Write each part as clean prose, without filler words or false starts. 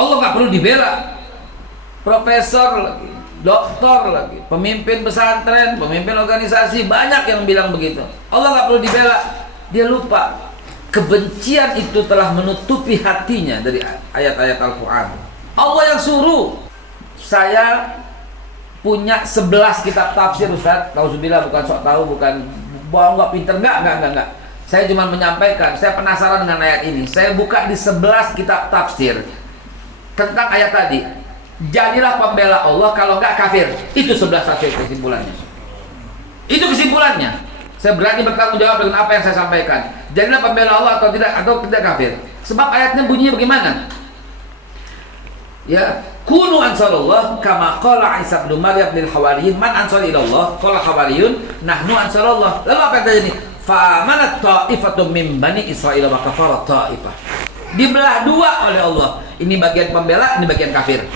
Allah nggak perlu dibela. Profesor lagi, doktor lagi, pemimpin pesantren, pemimpin organisasi, banyak yang bilang begitu. Allah nggak perlu dibela. Dia lupa kebencian itu telah menutupi hatinya dari ayat-ayat Al-Quran. Allah yang suruh. Saya punya 11 kitab tafsir, Ustaz. Nauzubillah, bukan sok tahu, bukan nggak pinter, enggak. Saya cuma menyampaikan, saya penasaran dengan ayat ini. Saya buka di 11 kitab tafsir tentang ayat tadi. Jadilah pembela Allah, kalau enggak kafir. Itu 11 tafsir kesimpulannya. Itu kesimpulannya. Saya berani bertanggung jawab dengan apa yang saya sampaikan. Jadilah pembela Allah atau tidak kafir. Sebab ayatnya bunyinya bagaimana? Ya, kunu ansarullah kama qala Isa bin Maryam lil hawariyin, man ansari ilallah? Qala hawariyun nahnu ansarullah. Lalu apa yang terjadi? Fa manat ta'ifatun min bani Israil wa kafarat ta'ifah. Dibelah dua oleh Allah. Ini bagian pembela, ini bagian kafir.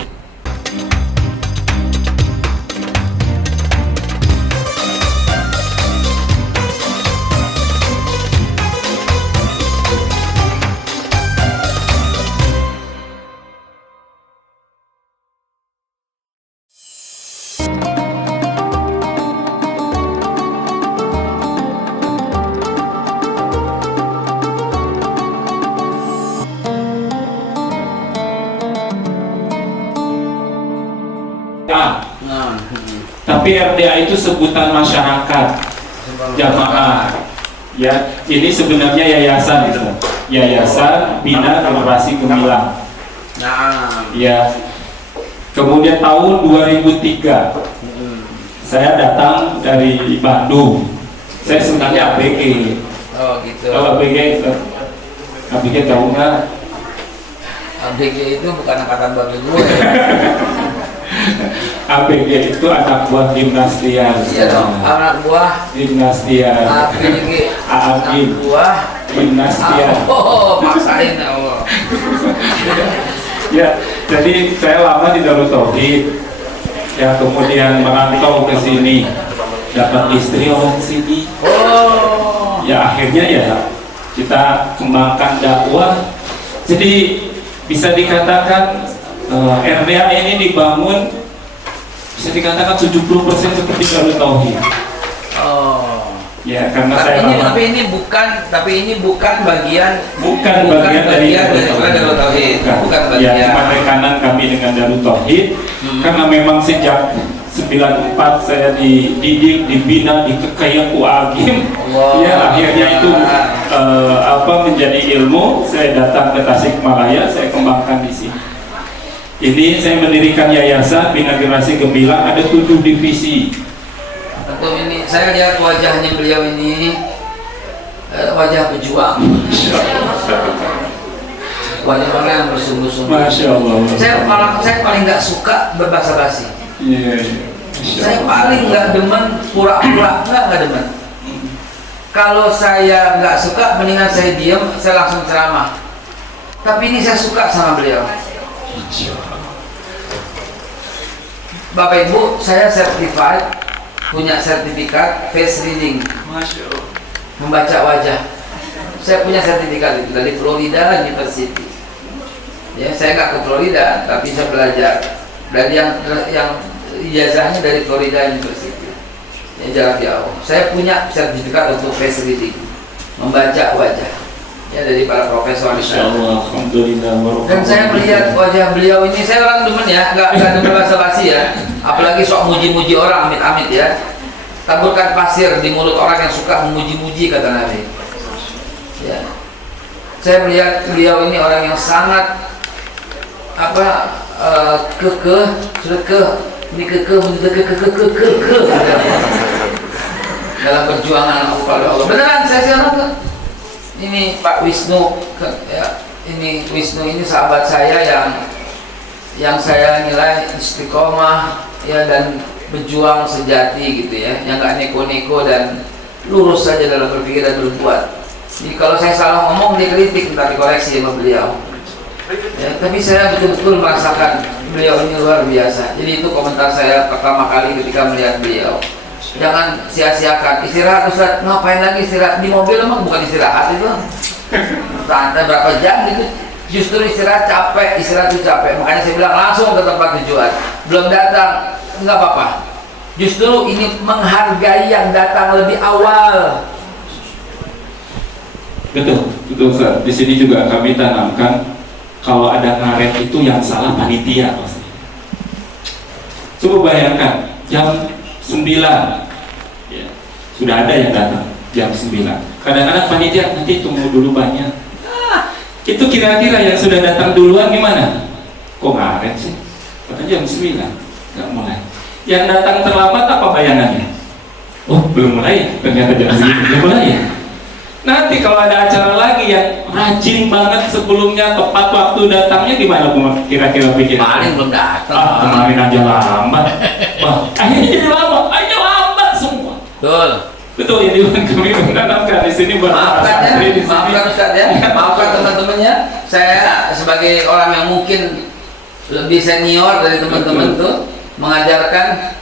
Tapi RDA itu sebutan masyarakat jamaah. Ya, ini sebenarnya yayasan, Yayasan Bina Generasi Gemilang. Ya. Kemudian tahun 2003 saya datang dari Bandung. Saya sebenarnya ABG. Oh gitu. Kalau ABG tahu nggak? ABG itu bukan angkatan babi gue. ABG itu anak buah Gimnastian. Iya dong, anak buah Gimnastian. ABG, anak buah Gimnastian. Oh, maksain ya Allah. Ya, jadi saya lama di Darut Tauhid. Ya, kemudian merantau ke sini, dapat istri orang sini. Oh. Ya, akhirnya ya kita kembangkan dakwah. Jadi bisa dikatakan RDA ini dibangun, bisa dikatakan 70% seperti Darut Tauhid. Oh. Ya, karena tapi ini bukan bagian dari Darut Tauhid. Bukan bagian. Ya, cuma rekanan kami dengan Darut Tauhid. Karena memang sejak 94 saya dididik, dibina, dikekayai Agim. Ya, akhirnya itu menjadi ilmu. Saya datang ke Tasikmalaya, saya kembangkan di sini. Ini saya mendirikan Yayasan Bina Generasi Gemilang, ada 7 divisi. Tentu ini saya lihat wajahnya beliau ini wajah pejuang. Wajah orang yang bersungguh-sungguh. Masya Allah. Saya paling nggak suka berbahasa basi. Iya. Saya paling nggak demen pura-pura, nggak demen. Kalau saya nggak suka, mendingan saya diam, saya langsung ceramah. Tapi ini saya suka sama beliau. Bapak Ibu, saya certified, punya sertifikat face reading, membaca wajah. Saya punya sertifikat itu dari Florida University. Ya, saya nggak ke Florida, tapi saya belajar. Dan yang ijazahnya dari Florida University. Ya, jarak jauh. Saya punya sertifikat untuk face reading, membaca wajah. Ya, dari para profesor di sana. Alhamdulillah. Dan saya melihat wajah beliau ini, saya orang demen ya, nggak demen basa-basi ya. Apalagi sok muji-muji orang, amit-amit ya. Taburkan pasir di mulut orang yang suka memuji-muji, kata Nabi. Ya. Saya melihat beliau ini orang yang sangat kekeh dalam perjuangan Allah. Beneran, saya sekarang ini Pak Wisnu, ya, ini Wisnu ini sahabat saya yang saya nilai istiqomah ya, dan berjuang sejati gitu ya, yang nggak neko-neko dan lurus saja dalam berpikir dan berbuat. Jadi kalau saya salah ngomong dikritik, entah dikoreksi sama beliau. Ya, tapi saya betul-betul merasakan beliau ini luar biasa. Jadi itu komentar saya pertama kali ketika melihat beliau. Jangan sia-siakan istirahat. Ustaz, ngapain lagi istirahat di mobil? Emang bukan istirahat itu, santai berapa jam gitu. Justru istirahat capek, istirahat itu capek. Makanya saya bilang langsung ke tempat tujuan. Belum datang, nggak apa-apa. Justru ini menghargai yang datang lebih awal. Betul, betul Ustaz. Di sini juga kami tanamkan kalau ada ngaret itu yang salah panitia pasti. Coba bayangkan jam 9 ya, sudah ada yang datang jam 9. Kadang-kadang panitia nanti tunggu dulu banyak. Itu kira-kira yang sudah datang duluan gimana? Kok ngaret sih? Katanya jam 9 nggak mulai. Yang datang terlambat apa bayangannya? Oh belum mulai, ternyata jam 9 belum mulai ya. Nanti kalau ada acara lagi yang rajin banget sebelumnya tepat waktu datangnya gimana kira-kira pikir? Paling belum datang. Kemarin aja lambat. Wah, akhirnya jadi lambat semua. Betul. Betul ya, kami menanamkan di sini buat maafkan ya, maafkan Ustaz ya, maafkan teman-temannya. Saya sebagai orang yang mungkin lebih senior dari teman-teman tuh mengajarkan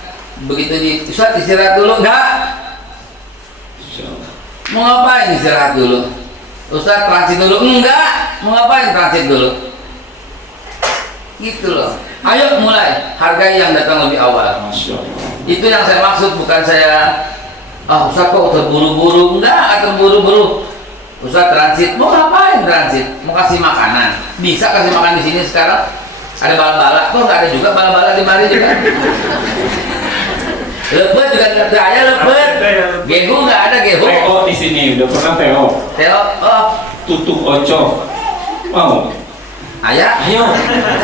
begitu di Ustaz istirahat dulu enggak? Mau ngapain istirahat dulu? Ustaz transit dulu? Enggak. Mau ngapain transit dulu? Gitu loh. Ayo mulai. Hargai yang datang lebih awal. Masya Allah. Itu yang saya maksud, bukan saya Ustaz kok terburu-buru. Enggak terburu-buru. Ustaz transit. Mau ngapain transit? Mau kasih makanan. Bisa kasih makan di sini sekarang? Ada bala-bala. Kok nggak ada juga bala-bala di mari juga? Lepet juga nggak ada, lepet. Gehu nggak ada, gehu. Teo di sini udah pernah Teo. Teo, oh, Tutuk oco. Mau? ayah. Ayo.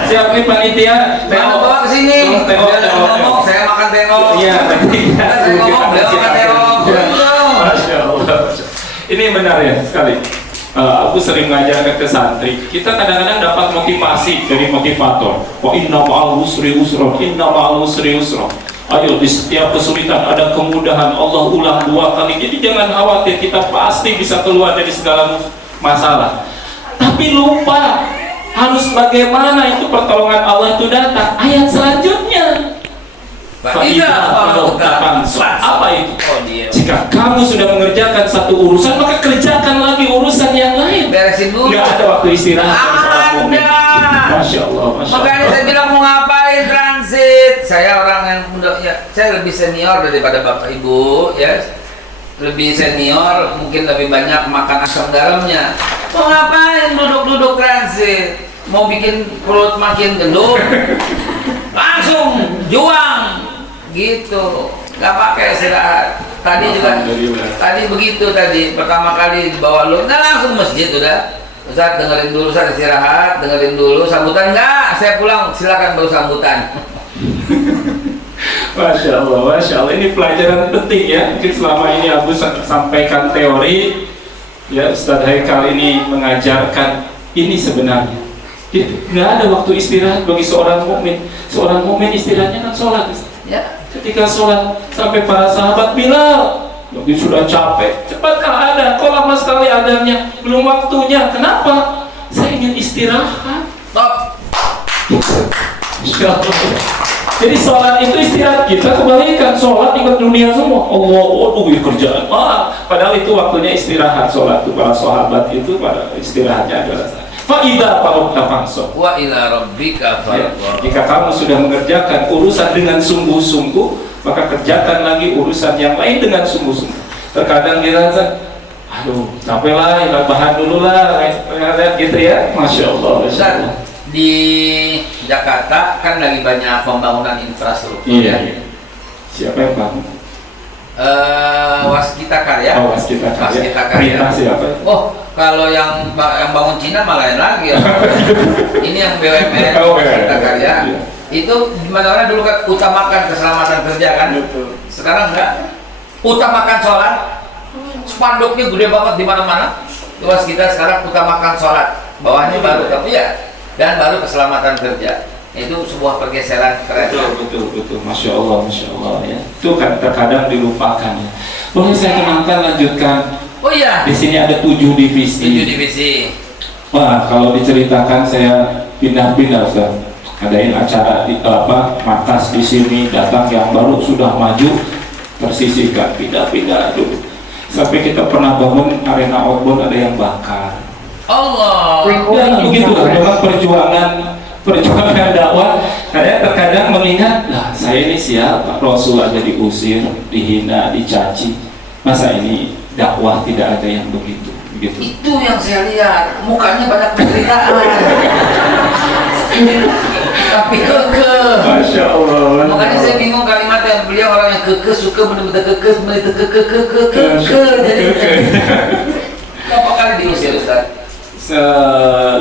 Siap nih panitia. Teo bawa ke sini. Teo, Biar ngomong, saya makan Teo. Iya, Saya ngomong, beliau makan Teo. Masya Allah. Ini benar ya sekali. Aku sering ngajar ke santri. Kita kadang-kadang dapat motivasi dari motivator. Wa inna ma'al usri usra, inna ma'al usri usra. Ayo di setiap kesulitan ada kemudahan. Allah ulang 2 kali. Jadi jangan khawatir, kita pasti bisa keluar dari segala masalah. Tapi lupa harus bagaimana itu pertolongan Allah itu datang. Ayat selanjutnya. Apa itu? Jika kamu sudah mengerjakan satu urusan, maka kerjakan lagi urusan yang lain. Beresin dulu. Nggak ada waktu istirahat. Ada. Masya Allah, Masya Allah. Makanya saya bilang mau ngapain transit. Saya orang yang muda, ya, saya lebih senior daripada bapak ibu, ya. Lebih senior, mungkin lebih banyak makan asam garamnya. Mau ngapain duduk-duduk transit? Mau bikin perut makin gendut? Langsung juang, gitu. Gak pakai istirahat. Tadi juga, tadi begitu tadi. Pertama kali dibawa lu, nah langsung masjid udah. Ustaz dengerin dulu, Ustaz istirahat, dengerin dulu sambutan. Enggak, saya pulang, silakan baru sambutan. Masya Allah, Masya Allah. Ini pelajaran penting ya. Mungkin selama ini Abu sampaikan teori, ya Ustaz Haikal ini mengajarkan ini sebenarnya. Nggak ada waktu istirahat bagi seorang mukmin. Seorang mukmin istirahatnya kan sholat. Ya. Ketika sholat sampai para sahabat Bilal, lagi sudah capek, cepat ada. Kok lama sekali adanya? Belum waktunya. Kenapa? Saya ingin istirahat. Stop. Jadi sholat itu istirahat, kita kebalikan. Sholat ingat dunia semua. Allah, waduh kerjaan. Padahal itu waktunya istirahat. Sholat itu para sahabat itu pada istirahatnya adalah fa'idha faragta fansab Wa ila rabbika farghab. Jika kamu sudah mengerjakan urusan dengan sungguh-sungguh, maka kerjakan lagi urusan yang lain dengan sungguh-sungguh. Terkadang kita aduh capek lah, bahan dulu lah, lihat gitu ya. Masya Allah, Masya Allah. Di Jakarta kan lagi banyak pembangunan infrastruktur. Iya. Siapa yang bangun? Waskita Karya. Oh, Waskita Karya. Waskita Karya. Perintah siapa? Oh, kalau yang bangun Cina malah lain lagi ya. Ini yang BUMN Waskita Karya. Iya. Itu dimana-mana dulu kan utamakan keselamatan kerja kan. Betul. Sekarang enggak. Utamakan sholat. Spanduknya gede banget di mana-mana. Waskita sekarang utamakan sholat. Bawahnya baru tapi ya. Dan baru keselamatan kerja. Itu sebuah pergeseran keren. Betul. Masya Allah ya. Itu kan terkadang dilupakan ya. Boleh saya kenalkan, lanjutkan. Oh iya. Di sini ada 7 divisi. 7 divisi. Wah, kalau diceritakan saya pindah-pindah Ustaz. Adain acara di markas di sini, datang yang baru sudah maju tersisihkan, pindah-pindah dulu. Sampai kita pernah bangun arena outbound, ada yang bakar. Allah. Dan begitu memang perjuangan dakwah. Terkadang mengingat, lah saya ini siapa? Rasul aja diusir, dihina, dicaci. Masa ini dakwah tidak ada yang begitu? Itu yang saya lihat, mukanya banyak penderitaan. Tapi kekeh. Masya Allah. Makanya saya bingung kalimatnya, beliau orang yang kekeh, suka benar-benar kekeh. Jadi berapa kali diusir Ustaz? 5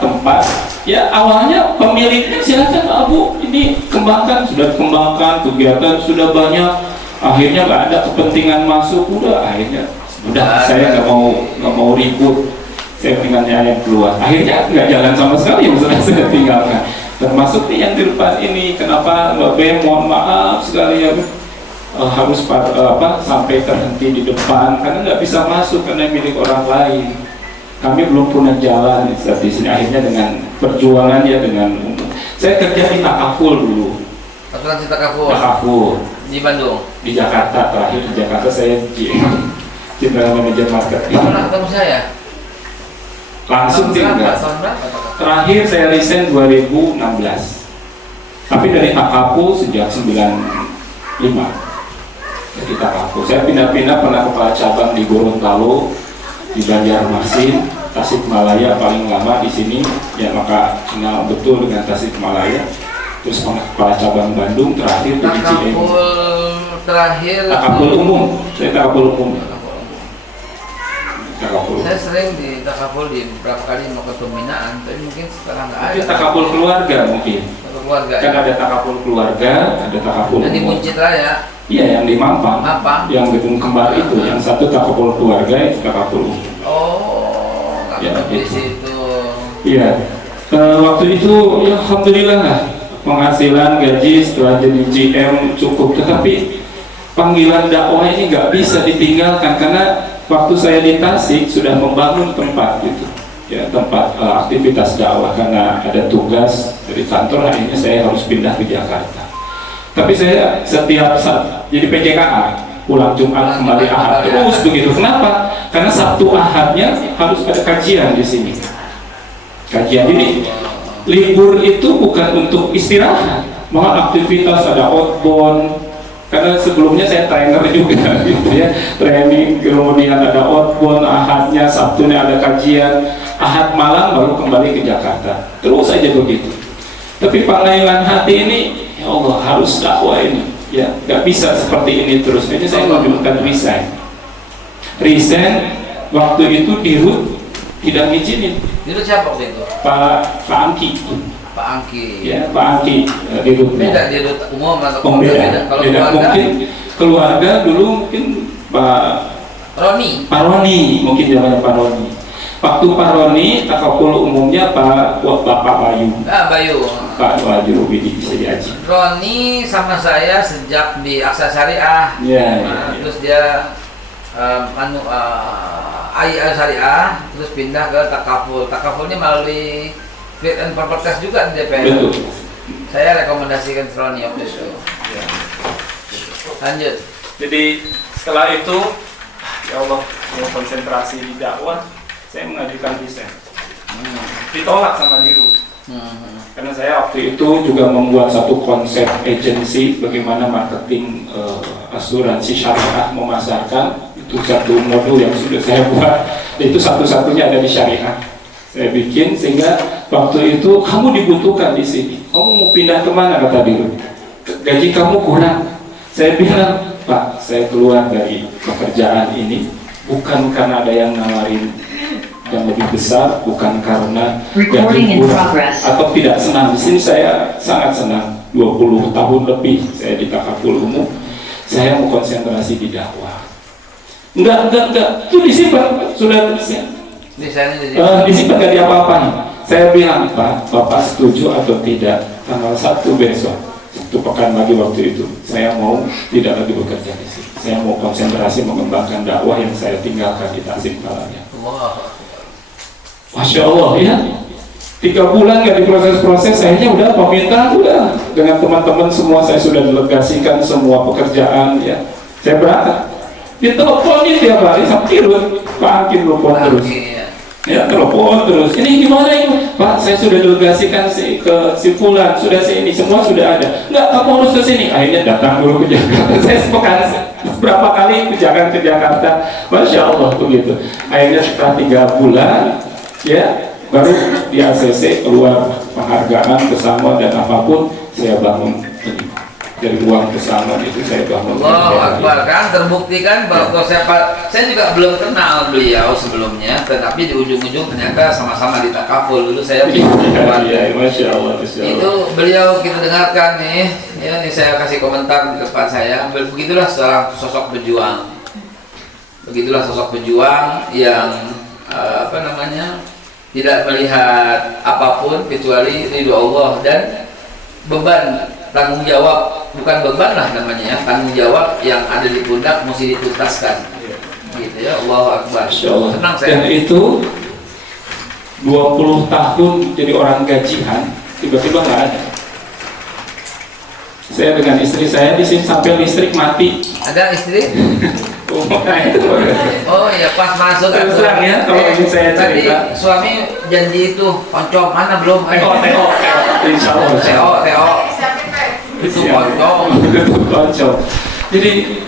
tempat. Ya awalnya pemiliknya silakan Abu, ini kembangkan, sudah dikembangkan, kegiatan sudah banyak. Akhirnya nggak ada kepentingan masuk, akhirnya saya nggak mau ribut, saya tinggalnya yang keluar. Akhirnya nggak jalan sama sekali, yang saya tinggalkan. Termasuk nih yang di depan ini, kenapa Mbak B, mohon maaf sekali ya, harus sampai terhenti di depan karena nggak bisa masuk karena milik orang lain. Kami belum punya jalan di sini. Akhirnya dengan perjuangan ya, dengan saya kerja di Takaful dulu. Asuransi Takaful. Di Bandung. Di Jakarta, terakhir di Jakarta saya General Manager Marketing. Pernah ketemu saya? Langsung sih enggak. Terakhir saya resign 2016. Tapi dari Takaful sejak 95. Jadi Takaful. Saya pindah-pindah, pernah kepala cabang di Gorontalo, di Banjarmasin, Tasikmalaya paling lama di sini, ya maka kenal betul dengan Tasikmalaya. Terus kepala cabang Bandung, terakhir di CM. Takaful umum, saya Takaful umum. Saya sering di Takaful di beberapa kali mau ke pembinaan, tapi mungkin sekarang nggak ada. Takaful keluarga mungkin. Keluarga. Kan ada Takaful keluarga, ada Takaful. Yang di Buncit Raya. Iya, yang di Mampang. Yang gedung kembar itu, yang satu Takaful keluarga, itu Takaful. Oh, nggak ya, di situ. Iya. Waktu itu ya alhamdulillah lah, penghasilan gaji setelah jadi GM cukup, tetapi panggilan dakwah ini nggak bisa ditinggalkan karena waktu saya di Tasik sudah membangun tempat gitu, ya tempat aktivitas dakwah karena ada tugas dari kantor, akhirnya saya harus pindah ke Jakarta. Tapi saya setiap saat jadi PJKA, pulang Jumat kembali Ahad terus begitu. Kenapa? Karena Sabtu Ahadnya harus ada kajian di sini. Kajian ini libur itu bukan untuk istirahat, malah aktivitas, ada outbound. Karena sebelumnya saya trainer juga gitu ya, training, kemudian ada outbound, Ahadnya, Sabtunya ada kajian, Ahad malam baru kembali ke Jakarta. Terus aja begitu. Tapi panggilan hati ini, ya Allah, harus dakwah ini, ya nggak bisa seperti ini terus. Jadi saya mengajukan resign. Waktu itu Dirut tidak ngizinin. Dirut siapa waktu itu? Pak Angki. Pak Angki. Ya, Pak Angki Dirutnya. Beda Dirut umum atau beda. Kalau beda, mungkin keluarga dulu mungkin Pak Roni mungkin zamannya Pak Roni. Waktu Pak Roni Takaful umumnya Bapak Bayu. Pak Bayu Widi bisa diaji. Roni sama saya sejak di Aksa Syariah. Terus dia AI Syariah, terus pindah ke Takaful. Takafulnya melalui Fit and Proper Test juga di DPR. Betul. Saya rekomendasikan Roni waktu itu. Lanjut. Jadi setelah itu, ya Allah, mau konsentrasi di dakwah, saya mengajukan resign. Ditolak sama Dirut. Karena saya waktu itu juga membuat satu konsep agensi bagaimana marketing asuransi syariah memasarkan. Itu satu modul yang sudah saya buat, itu satu-satunya ada di syariah. Saya bikin sehingga waktu itu kamu dibutuhkan di sini. Kamu mau pindah kemana, kata Dirut? Gaji kamu kurang. Saya bilang, Pak, saya keluar dari pekerjaan ini bukan karena ada yang nawarin yang lebih besar, bukan karena gaji kurang atau tidak senang. Di sini saya sangat senang. 20 tahun lebih saya di Takaful umum. Saya mau konsentrasi di dakwah. Enggak. Itu disimpan, sudah disimpan, nggak diapa-apain. Saya bilang, Pak, Bapak setuju atau tidak? Tanggal 1 besok, 1 pekan lagi waktu itu, saya mau tidak lagi bekerja di sini. Saya mau konsentrasi mengembangkan dakwah yang saya tinggalkan di Tasikmalaya. Masya Allah ya. 3 bulan nggak diproses-proses, akhirnya udah peminta, udah dengan teman-teman semua saya sudah delegasikan semua pekerjaan ya. Saya berangkat. Diteleponin tiap hari sama Dirut, Pak Angki telepon terus. Ya, telepon terus, ini gimana ini? Pak, saya sudah delegasikan ke si Fulan, sudah ini, semua sudah ada. Enggak, kamu harus ke sini. Akhirnya datang dulu ke Jakarta. Saya sepekan berapa kali ke Jakarta. Masya Allah begitu. Akhirnya setelah 3 bulan, ya baru di ACC keluar penghargaan bersama dan apapun saya bangun dari uang bersama itu saya bangun. Allah Akbar, kan terbukti kan bahwa saya juga belum kenal beliau sebelumnya, tetapi di ujung-ujung ternyata sama-sama di takaful. Dulu saya Masya Allah. Itu beliau kita dengarkan nih, ya nih saya kasih komentar di depan saya. Begitulah seorang sosok pejuang. Begitulah sosok pejuang yang tidak melihat apapun kecuali ridho Allah dan beban tanggung jawab, bukan beban lah namanya ya, tanggung jawab yang ada di pundak mesti dituntaskan. Gitu ya, Allahu Akbar. Senang saya. Dan itu 20 tahun jadi orang gajian, tiba-tiba nggak ada. Saya dengan istri saya di sini sampai listrik mati. Ada istri? Oh iya, pas masuk kan. Terang ya, kalau ini saya cerita. Tadi suami janji itu oncom mana belum? TO. Insya Allah. TO. Itu kocok. Jadi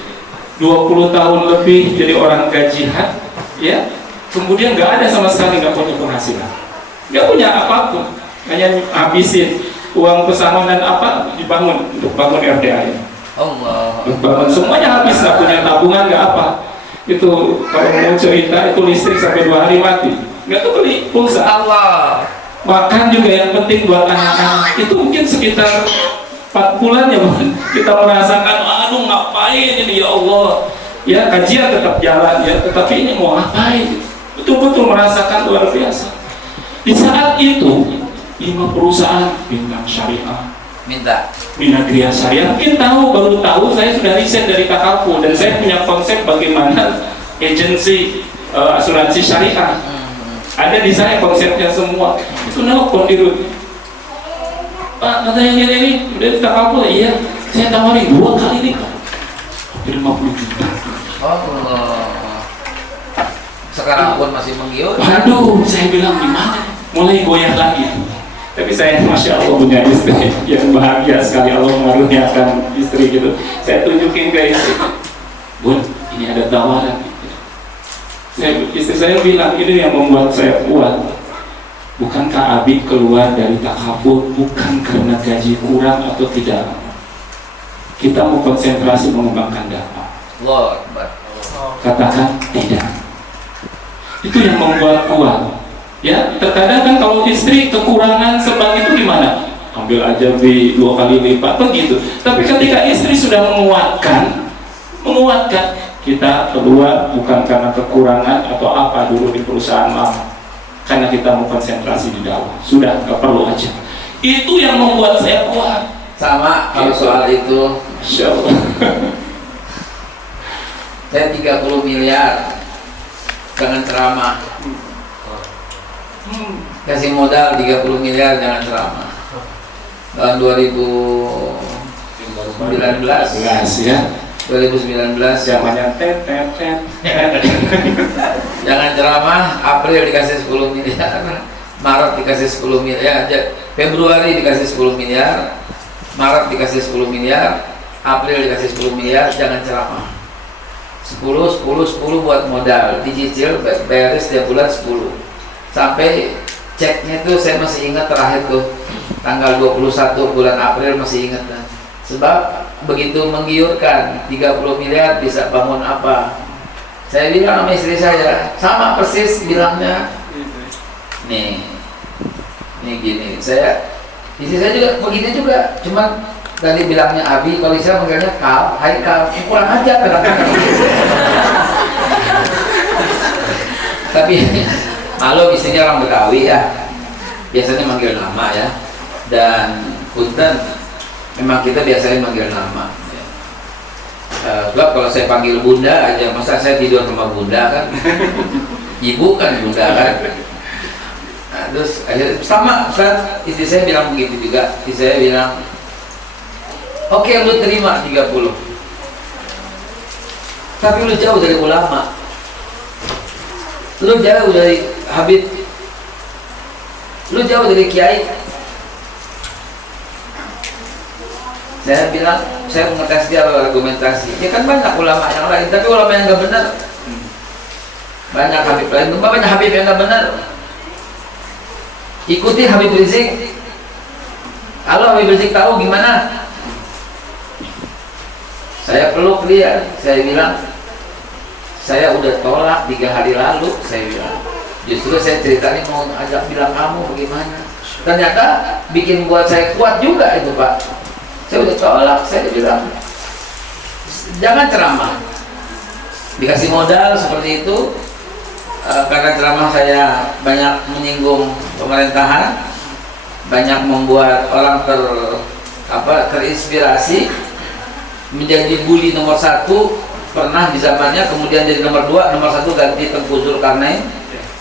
20 tahun lebih jadi orang gajian, ya. Kemudian nggak ada sama sekali, nggak punya penghasilan, nggak punya apapun, hanya habisin uang pesangon dan apa dibangun untuk bangun RDA. Allah. Bangun semuanya habis, nggak punya tabungan, nggak apa. Itu kalau mau cerita itu listrik sampai 2 hari mati, nggak tuh beli pulsa. Allah. Makan juga yang penting buat anak-anak itu mungkin sekitar 4 bulan ya kita merasakan aduh ngapain ini ya Allah ya, kajian tetap jalan ya, tetapi ini mau ngapain, betul-betul merasakan luar biasa. Di saat itu 5 perusahaan bintang syariah minta Binagria Syariah mungkin baru tahu saya sudah riset dari Takaful dan saya punya konsep bagaimana agensi asuransi syariah ada di saya konsepnya semua. Itu nelfon di Pak, katanya ini udah kita kabul, iya. Saya tawarin 2 kali nih, Pak. Hampir 50 juta. Allah. Sekarang pun masih menggiur. Waduh, saya bilang gimana? Mulai goyah lagi. Tapi saya Masya Allah punya istri yang bahagia sekali, Allah mengaruniakan istri gitu. Saya tunjukin ke istri, Bun, ini ada tawaran. Istri saya bilang, ini yang membuat saya kuat. Bukankah Abi keluar dari takaful bukan karena gaji kurang atau tidak? Kita mau konsentrasi mengembangkan dakwah. Allah. Katakan tidak. Itu yang membuat kuat. Ya, terkadang kan kalau istri kekurangan sebab itu gimana? Ambil aja 2 kali lipat begitu. Tapi ketika istri sudah menguatkan, kita keluar bukan karena kekurangan atau apa dulu di perusahaan lama. Karena kita mau konsentrasi di dakwah, sudah nggak perlu aja. Itu yang membuat saya kuat. Sama kalau soal itu, Masya Allah. saya 30 miliar jangan ceramah. Kasih modal 30 miliar jangan ceramah. Tahun 2019 ya. 2019 zamannya tet. Jangan ceramah. April dikasih 10 miliar, Maret dikasih 10 miliar, Februari dikasih 10 miliar, Maret dikasih 10 miliar, April dikasih 10 miliar. Jangan ceramah. 10 buat modal, dicicil, bayar setiap bulan 10. Sampai ceknya tuh saya masih ingat terakhir tuh tanggal 21 bulan April, masih ingat kan. Sebab begitu menggiurkan, 30 miliar bisa bangun apa. Saya bilang sama istri saya, sama persis bilangnya. Nih gini, istri saya juga begini juga, cuman dari bilangnya Abi, kalau saya manggilnya Kal, hai Kal, kurang aja kadang-kadang. Tapi malu, istrinya orang Betawi ya, biasanya manggil nama ya, dan punten memang kita biasanya manggil nama ya. Sebab kalau saya panggil bunda aja, masa saya tidur sama bunda kan, ibu kan bunda kan. Nah, terus akhirnya sama Ustaz, istri saya bilang begitu juga. Istri saya bilang, oke, lu terima 30, tapi lu jauh dari ulama. Lu jauh dari Habib, lu jauh dari Kiai. Saya bilang, saya mengetes dia argumentasi. Ya kan banyak ulama yang lain, tapi ulama yang nggak benar. Banyak Habib lain, banyak Habib yang nggak benar. Ikuti Habib Rizik. Kalau Habib Rizik tahu gimana, saya peluk dia, saya bilang, saya udah tolak 3 hari lalu, saya bilang. Justru saya cerita ini mau ajak bilang kamu bagaimana. Ternyata bikin buat saya kuat juga itu Pak. Saya udah tolak, saya bilang, jangan ceramah. Dikasih modal seperti itu, karena ceramah saya banyak menyinggung pemerintahan, banyak membuat orang terinspirasi menjadi bully nomor 1. Pernah di zamannya, kemudian jadi nomor 2, nomor 1 ganti Tengku Zulkarnain.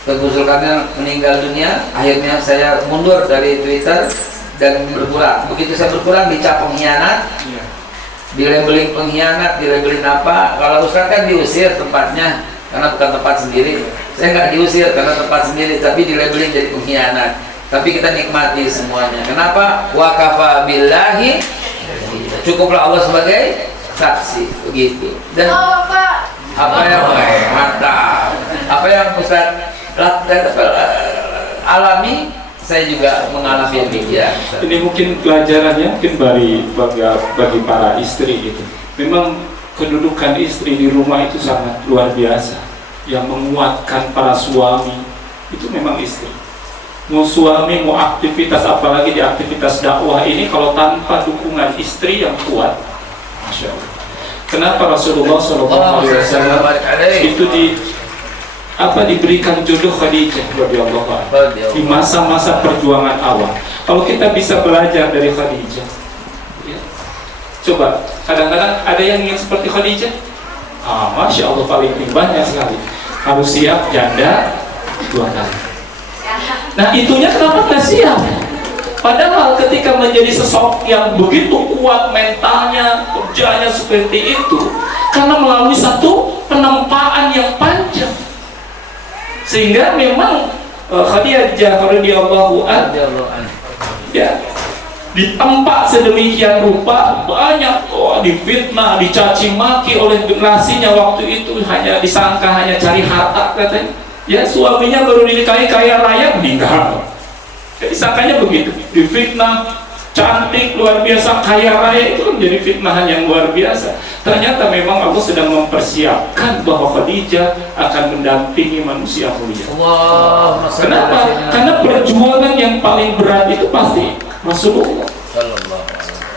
Tengku Zulkarnain meninggal dunia, akhirnya saya mundur dari Twitter dan berkurang. Begitu saya berkurang, dicap pengkhianat, dilabelin pengkhianat, dilabelin apa. Kalau Ustaz kan diusir tempatnya karena bukan tempat sendiri. Saya nggak diusir karena tempat sendiri, tapi dilabelin jadi pengkhianat. Tapi kita nikmati semuanya. Kenapa? Wa kafa billahi, cukuplah Allah sebagai saksi, begitu. Dan apa yang mantap, apa yang Ustaz alami, saya juga mengalami demikian. Ini mungkin pelajarannya mungkin bagi para istri gitu. Memang kedudukan istri di rumah itu sangat luar biasa. Yang menguatkan para suami itu memang istri. Mau suami mau aktivitas, apalagi di aktivitas dakwah ini, kalau tanpa dukungan istri yang kuat, Masya Allah. Kenapa Rasulullah SAW itu diberikan jodoh Khadijah radhiyallahu anha di masa-masa perjuangan awal. Kalau kita bisa belajar dari Khadijah, ya. Coba kadang-kadang ada yang ingin seperti Khadijah, Masya Allah, paling banyak sekali. Harus siap janda 2 kali. Nah itunya kenapa nggak siap? Padahal ketika menjadi sosok yang begitu kuat mentalnya, kerjanya seperti itu, karena melalui satu penempaan yang panjang, sehingga memang Khadijah radhiyallahu anha ya ditempa sedemikian rupa, banyak difitnah, dicaci maki oleh generasinya waktu itu, hanya disangka hanya cari harta katanya. Ya suaminya baru dinikahi kaya raya meninggal. Jadi sangkanya begitu, difitnah, cantik, luar biasa, kaya raya, itu kan menjadi fitnahan yang luar biasa. Ternyata memang Allah sedang mempersiapkan bahwa Khadijah akan mendampingi manusia mulia. Kenapa? Karena perjuangan yang paling berat itu pasti Rasulullah.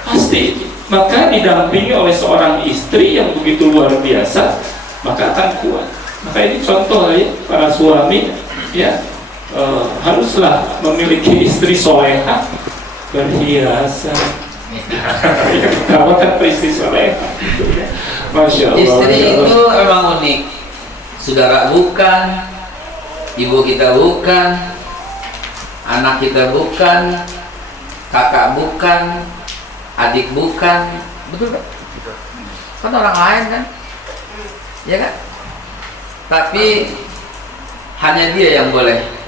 Pasti. Maka didampingi oleh seorang istri yang begitu luar biasa, maka akan kuat. Maka ini contoh ya, para suami ya. Haruslah memiliki istri solehah, berhiasan. Kamu kan istri solehah, Masya Allah. Istri itu memang unik. Saudara bukan, ibu kita bukan, anak kita bukan, kakak bukan, adik bukan, betul kan? Kan orang lain kan, ya kan? Tapi hanya dia yang boleh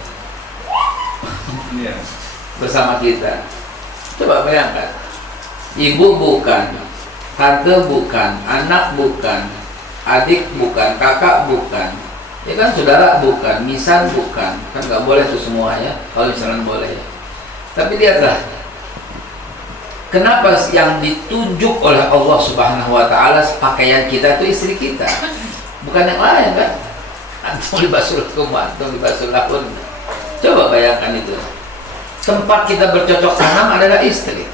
bersama kita. Coba bayangkan, ibu bukan, tante bukan, anak bukan, adik bukan, kakak bukan, ya kan, saudara bukan, misan bukan, kan nggak boleh tuh semua ya, kalau misalnya boleh. Tapi lihatlah, kenapa yang ditunjuk oleh Allah Subhanahu Wa Taala pakaian kita itu istri kita, bukan yang lain kan? Antum libasul kum, antum libasul lahun. Coba bayangkan itu. Tempat kita bercocok tanam adalah istri.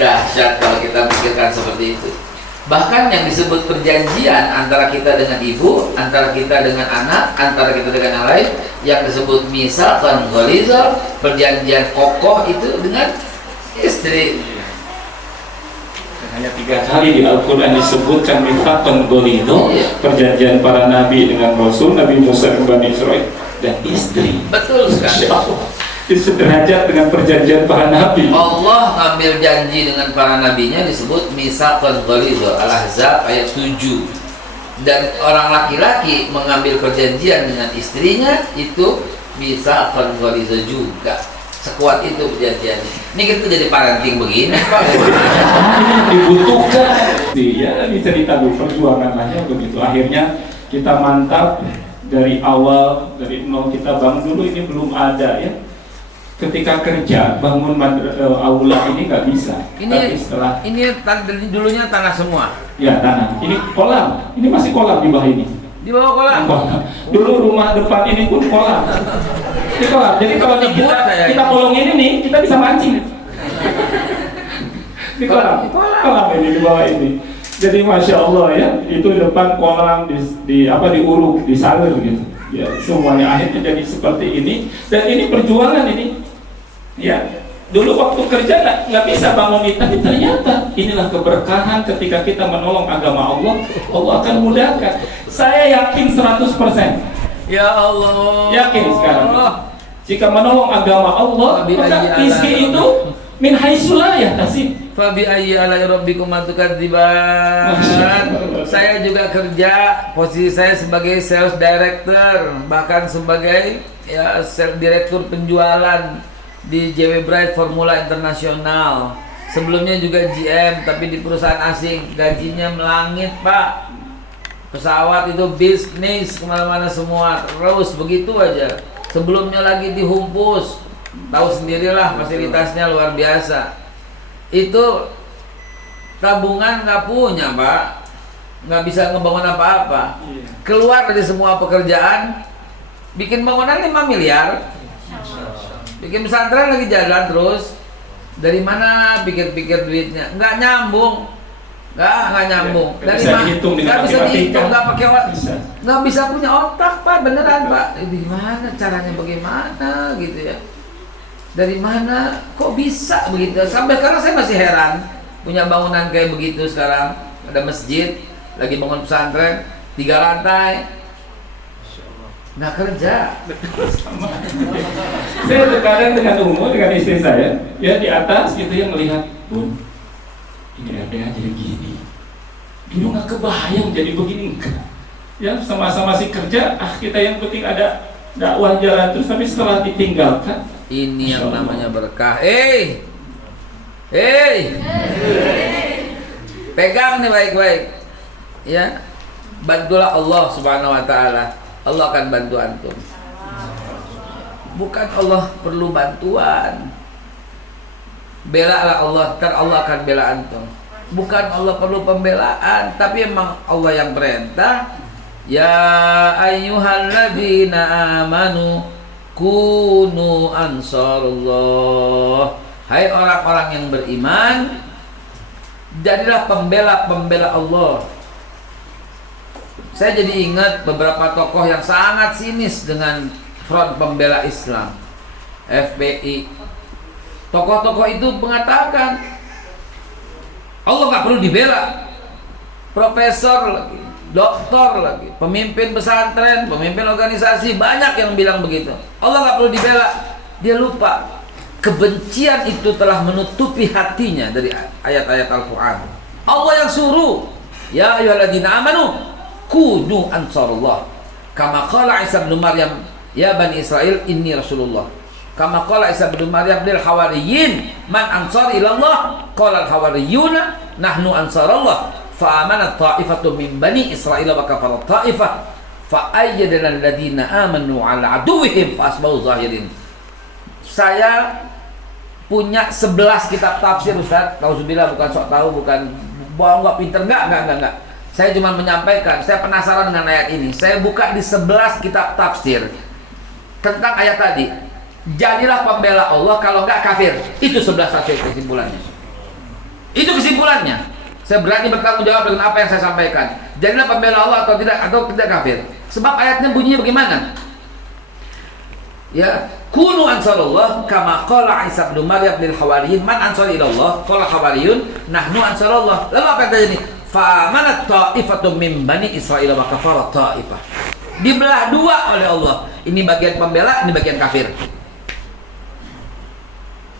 Dahsyat kalau kita pikirkan seperti itu. Bahkan yang disebut perjanjian antara kita dengan ibu, antara kita dengan anak, antara kita dengan yang lain, yang disebut misaqan ghalizah, perjanjian kokoh itu dengan istri. Hanya 3 kali di Al-Quran disebutkan mitsaqan ghalizah, perjanjian para nabi dengan Rasul, Nabi Musa dan Bani Israil, dan istri. Betul sekali. Itu sederajat dengan perjanjian para nabi. Allah ngambil janji dengan para nabinya disebut mitsaqan ghalizah. Al-Ahzab ayat 7. dan orang laki-laki mengambil perjanjian dengan istrinya itu bisa konforiza juga. Sekuat itu perjanjiannya. Ini kita jadi parenting begini Pak. Dibutuhkan. Ya bisa ditabuh perjuangan aja begitu. Akhirnya kita mantap dari awal, dari nol kita bangun dulu ini belum ada ya. Ketika kerja bangun aula ini nggak bisa. Tapi setelah ini dulunya tanah semua. Ya tanah. Ini kolam. Ini masih kolam di bawah ini. Di bawah kolam. Dulu rumah depan ini pun kolam. Ini kolam. Jadi kalau kita kolong ini nih, kita bisa mancing. Di kolam. Kolam ini di bawah ini. Jadi masya Allah ya, itu depan kolam diuruk, disalur gitu. Ya semuanya akhirnya jadi seperti ini. Dan ini perjuangan ini. Ya, dulu waktu kerja nggak bisa bangun ini, tapi ternyata inilah keberkahan ketika kita menolong agama Allah, Allah akan mudahkan. Saya yakin 100%. Ya Allah. Yakin sekarang. Jika menolong agama Allah, maka rezeki itu min haitsu la yahtasib. Fa bi ayyi ala'i rabbikuma tukadziban. Saya juga kerja, posisi saya sebagai sales director, bahkan sebagai sales direktur penjualan di JW Bright Formula Internasional. Sebelumnya juga GM, tapi di perusahaan asing. Gajinya melangit Pak. Pesawat itu bisnis kemana-mana semua. Terus begitu aja. Sebelumnya lagi dihumpus. Tahu sendirilah fasilitasnya luar biasa. Itu tabungan nggak punya Pak. Nggak bisa ngebangun apa-apa. Keluar dari semua pekerjaan, bikin bangunan 5 miliar. Bikin pesantren lagi jalan terus. Dari mana pikir-pikir duitnya? Nggak nyambung. Nggak nyambung. Dari mana? Nggak bisa dihitung, nggak pakai otak. Nggak bisa punya otak Pak, beneran Pak. Di mana caranya, bagaimana gitu ya? Dari mana? Kok bisa begitu? Sampai sekarang saya masih heran. Punya bangunan kayak begitu sekarang. Ada masjid, lagi bangun pesantren, 3 lantai. Nggak kerja. Saya terkadang dengan umur dengan istri saya, ya di atas gitu yang melihat, Bun, ini RDA jadi gini. Dulu nggak kebayang jadi begini enggak. Ya sama-sama masih kerja, kita yang penting ada dakwah jalan terus, tapi setelah ditinggalkan. Ini yang namanya berkah. Pegang nih baik-baik. Ya, bantulah Allah Subhanahu Wa Taala. Allah akan bantu antum. Bukan Allah perlu bantuan. Belalah Allah, ntar Allah akan bela antum. Bukan Allah perlu pembelaan, tapi emang Allah yang perintah. Ya ayyuhalladzina amanu kunu ansarullah. Hai orang-orang yang beriman, jadilah pembela-pembela Allah. Saya jadi ingat beberapa tokoh yang sangat sinis dengan Front Pembela Islam, FPI. Tokoh-tokoh itu mengatakan Allah nggak perlu dibela. Profesor lagi, doktor lagi, pemimpin pesantren, pemimpin organisasi, banyak yang bilang begitu. Allah nggak perlu dibela. Dia lupa kebencian itu telah menutupi hatinya dari ayat-ayat Al-Quran. Allah yang suruh, ya ayyuhalladzina amanu kunu ansarullah. Kama qala Isa bin Maryam, ya Bani Israel inni Rasulullah. Kama qala Isa bin Maryam lil hawariyin, man ansar ilallah? Qala al hawariyuna nahnu ansarullah. Fa amanat ta'ifatu min Bani Israel wa kafarat ta'ifah. Fa ayyadana alladhina amanu ala aduwwihim fa asbahu zahirin. Saya punya 11 kitab tafsir Ustaz. Nauzubillah, bukan sok tahu, bukan enggak pinter, enggak. Saya cuma menyampaikan, saya penasaran dengan ayat ini. Saya buka di 11 kitab tafsir tentang ayat tadi. Jadilah pembela Allah, kalau enggak kafir. Itu 11 tafsir kesimpulannya. Itu kesimpulannya. Saya berani bertanggung jawab dengan apa yang saya sampaikan. Jadilah pembela Allah atau tidak kafir. Sebab ayatnya bunyinya bagaimana? Ya, kunu ansarullah kama qala Isa bin Maryam lil hawariyin, man ansar ilallah? Qala hawariyun nahnu ansarullah. Lalu apa kata ini? Fa'amanat ta'ifatun min Bani Israel wa kafarat ta'ifah. Dibelah dua oleh Allah. Ini bagian pembela, ini bagian kafir.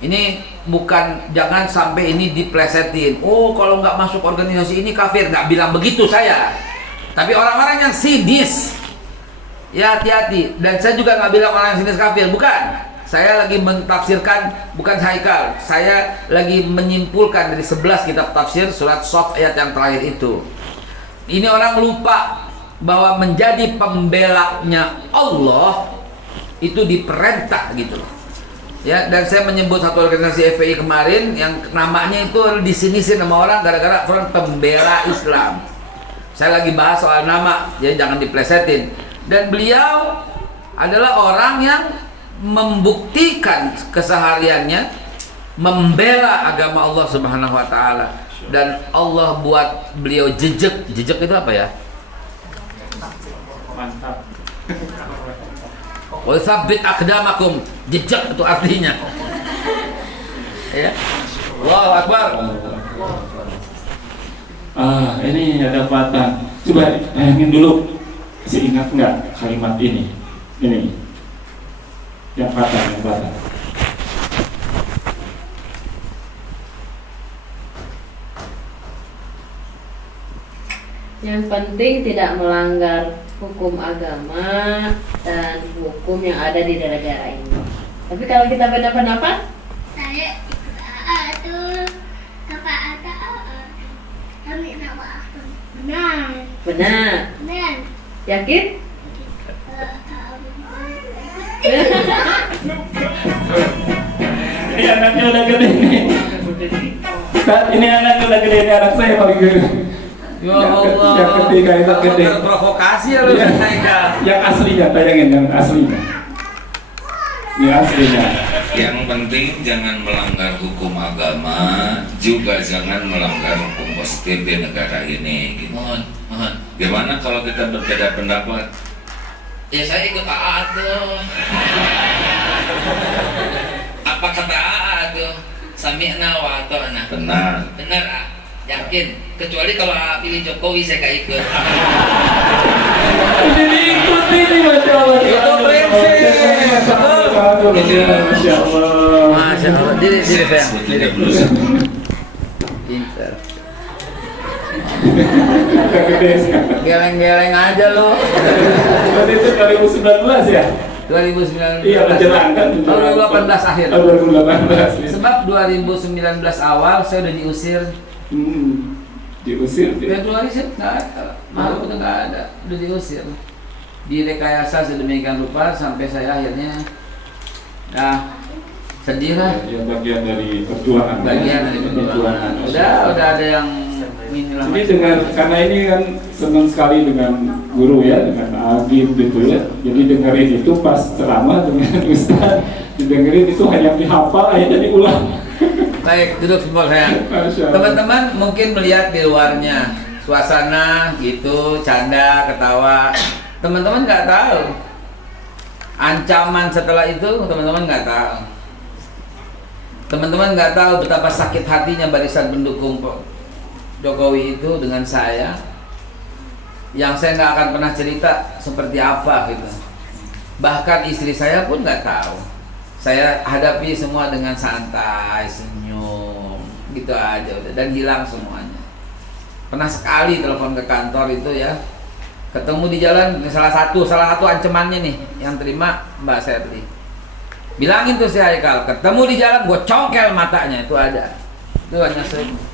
Ini bukan, jangan sampai ini diplesetin. Oh, kalau nggak masuk organisasi ini kafir. Nggak bilang begitu saya. Tapi orang-orang yang sinis, ya hati-hati. Dan saya juga nggak bilang orang yang sinis kafir, bukan. Saya lagi mentafsirkan, bukan Haikal. Saya lagi menyimpulkan dari 11 kitab tafsir surat Shaf ayat yang terakhir itu. Ini orang lupa bahwa menjadi pembelanya Allah itu diperintah gitu loh. Ya, dan saya menyebut satu organisasi FPI kemarin yang namanya itu disinisin sama orang gara-gara front pembela Islam. Saya lagi bahas soal nama, jadi jangan diplesetin. Dan beliau adalah orang yang membuktikan kesehariannya membela agama Allah Subhanahu wa taala, dan Allah buat beliau jejak. Jejak itu apa ya? Mantap. Wa tsabbit aqdamakum. Jejak itu artinya. Ya. Allahu Akbar. Ini ada patah. Coba ingin dulu. Masih ingat nggak kalimat ini? Ini. Yang patah. Yang penting tidak melanggar hukum agama dan hukum yang ada di negara ini. Tapi kalau kita beda pendapat, Saya ikut atur apa ada kami nama aku benar benar. Yakin? Ini anaknya udah gede nih. Saat ini anaknya udah gede, ini anak saya paling gede. Ya Allah. Yang ketiga itu gede. Terprovokasi ya lu Haikal. Yang aslinya, tayangin yang aslinya. Yang aslinya. Yang penting jangan melanggar hukum agama, juga jangan melanggar hukum positif di negara ini. Gitu. Mohon. Gimana kalau kita berbeda pendapat? Ya saya ikut taat tuh. Apa kata taat tuh? Sami'na wa ata'na. Benar. Benar ah. Yakin. Kecuali kalau pilih Jokowi saya gak ikut. Ini diikuti nih, Masya Allah. Itu prinsip. Masya Allah. Masya Allah. Diri sayang. Saya tidak berusaha. Pinter. Yang gede sekarang. Geleng-geleng aja lo. Berarti itu 2019 ya? 2019. Iya, menjelang kan? 2018 akhir. 2018. Sebab 2019 awal saya udah diusir. Diusir dia. Februari sih nggak ada. Maret udah nggak ada. Udah diusir. Direkayasa sedemikian rupa sampai saya akhirnya sedih lah. Ya, bagian dari perjuangan. Bagian dari perjuangan. Udah ada yang inilah. Jadi karena ini kan senang sekali dengan guru ya, dengan Agim gitu ya. Jadi dengerin itu pas ceramah dengan Ustaz, didengerin itu hanya dihafal, akhirnya diulang. Baik, duduk semua sayang. Teman-teman mungkin melihat di luarnya suasana gitu, canda, ketawa. Teman-teman nggak tahu ancaman setelah itu, teman-teman nggak tahu. Teman-teman nggak tahu betapa sakit hatinya barisan pendukung Jokowi itu dengan saya, yang saya nggak akan pernah cerita seperti apa gitu. Bahkan istri saya pun nggak tahu. Saya hadapi semua dengan santai, senyum, gitu aja udah, dan hilang semuanya. Pernah sekali telepon ke kantor itu ya, ketemu di jalan, salah satu ancamannya nih, yang terima Mbak Serli. Bilangin tuh si Haikal, ketemu di jalan, gue congkel matanya, itu ada. Itu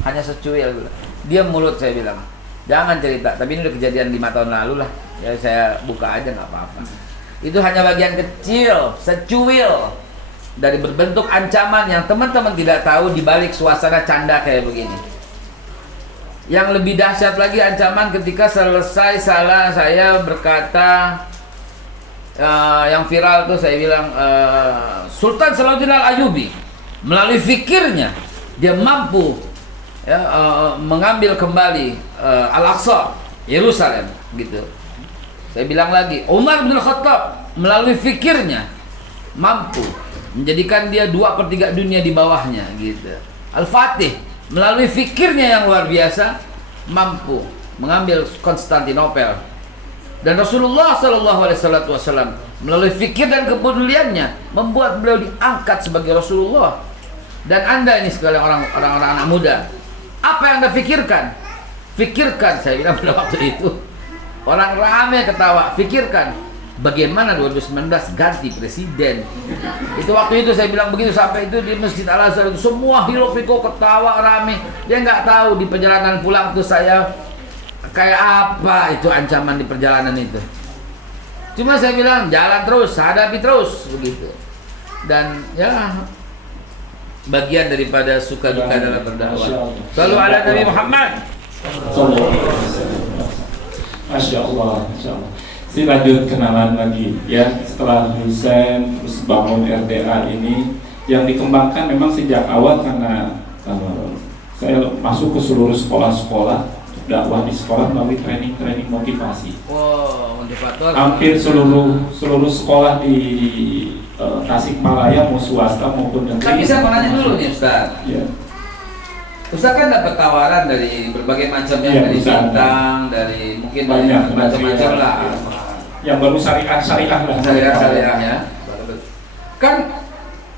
hanya secuil. Dia mulut saya bilang, jangan cerita, tapi ini udah kejadian 5 tahun lalu lah. Ya saya buka aja nggak apa-apa. Itu hanya bagian kecil, secuil dari berbentuk ancaman yang teman-teman tidak tahu di balik suasana canda kayak begini. Yang lebih dahsyat lagi ancaman ketika selesai salah saya berkata yang viral tuh saya bilang Sultan Salahuddin Al-Ayyubi melalui fikirnya dia mampu mengambil kembali Al-Aqsa, Yerusalem gitu. Saya bilang lagi Umar bin Khattab melalui fikirnya mampu menjadikan dia 2/3 dunia di bawahnya gitu. Al-Fatih melalui fikirnya yang luar biasa mampu mengambil Konstantinopel. Dan Rasulullah SAW melalui fikir dan kepeduliannya membuat beliau diangkat sebagai Rasulullah. Dan Anda ini sekalian orang-orang anak muda, apa yang Anda pikirkan? Pikirkan, saya bilang pada waktu itu, Orang rame ketawa. Pikirkan bagaimana 2019 ganti presiden. Itu waktu itu saya bilang begitu, sampai itu di Masjid Al Azhar itu semua hiruk pikuk ketawa rame. Dia nggak tahu di perjalanan pulang tuh saya kayak apa itu ancaman di perjalanan itu. Cuma saya bilang jalan terus, hadapi terus begitu. Dan ya bagian daripada suka duka dalam berdakwah. Selalu ada Nabi Muhammad. Masya Allah, Masya Allah. Saya lanjut kenalan lagi ya, setelah Husain terus bangun RDA ini yang dikembangkan memang sejak awal karena saya masuk ke seluruh sekolah-sekolah dakwah di sekolah melalui training motivasi. Wow, motivator. Hampir seluruh sekolah di Tasikmalaya mau swasta maupun negeri. Tapi saya mau nanya dulu nih Ustaz. Ya. Ustaz kan dapat tawaran dari berbagai macamnya, Ya, dari Ustaz. bintang, dari mungkin Banyak, macam-macam ya. lah. Yang baru syariah lah. Syariah ya. Kan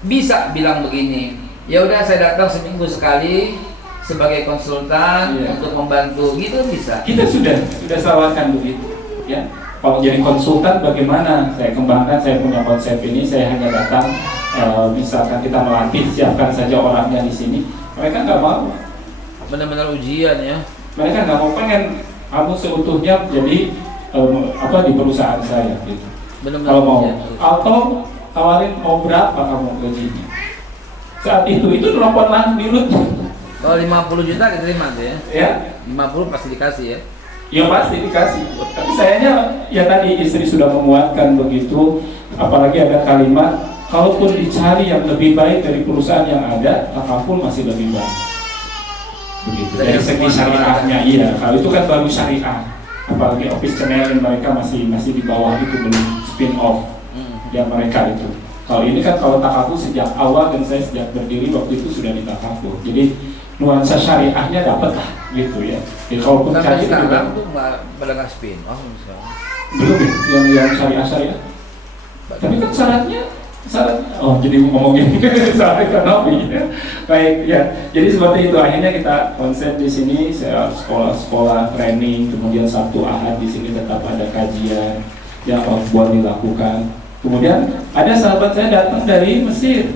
bisa bilang begini, ya udah saya datang seminggu sekali sebagai konsultan Iya. untuk membantu, gitu bisa. Kita sudah tawarkan begitu ya. Kalau jadi konsultan bagaimana saya kembangkan, saya punya konsep ini, saya hanya datang misalkan kita melatih, siapkan saja orangnya di sini. Mereka nggak mau. Benar-benar ujian ya. Mereka nggak mau, pengen kamu seutuhnya jadi di perusahaan saya gitu. Benar-benar Kalau mau, ujian. atau tawarin mau berapa kamu gajinya. Saat itu telepon dirut. Kalau 50 juta diterima tuh ya. Ya, 50 pasti dikasih ya. ya pasti dikasih. Tapi sayanya ya tadi istri sudah menguatkan begitu, apalagi ada kalimat, kalaupun dicari yang lebih baik dari perusahaan yang ada, apapun masih lebih baik. Begitu. Dari segi syariahnya, iya. Kalau itu kan baru syariah. Apalagi office channel mereka masih di bawah itu, belum spin off yang mereka itu. Kalau ini kan kalau takaful sejak awal, dan saya sejak berdiri waktu itu sudah di takaful. Jadi nuansa syariahnya dapat lah gitu ya. Jadi kalaupun Tapi kaji sekarang tuh pada nggak spin. Oh sekarang. belum ya, yang syariah. Tapi kan syarat jadi ngomongin syarat ekonomi ya. Baik ya. Jadi seperti itu, akhirnya kita konsep di sini, saya sekolah training, kemudian Sabtu Ahad di sini tetap ada kajian yang outbound dilakukan. Kemudian ada sahabat saya datang dari Mesir,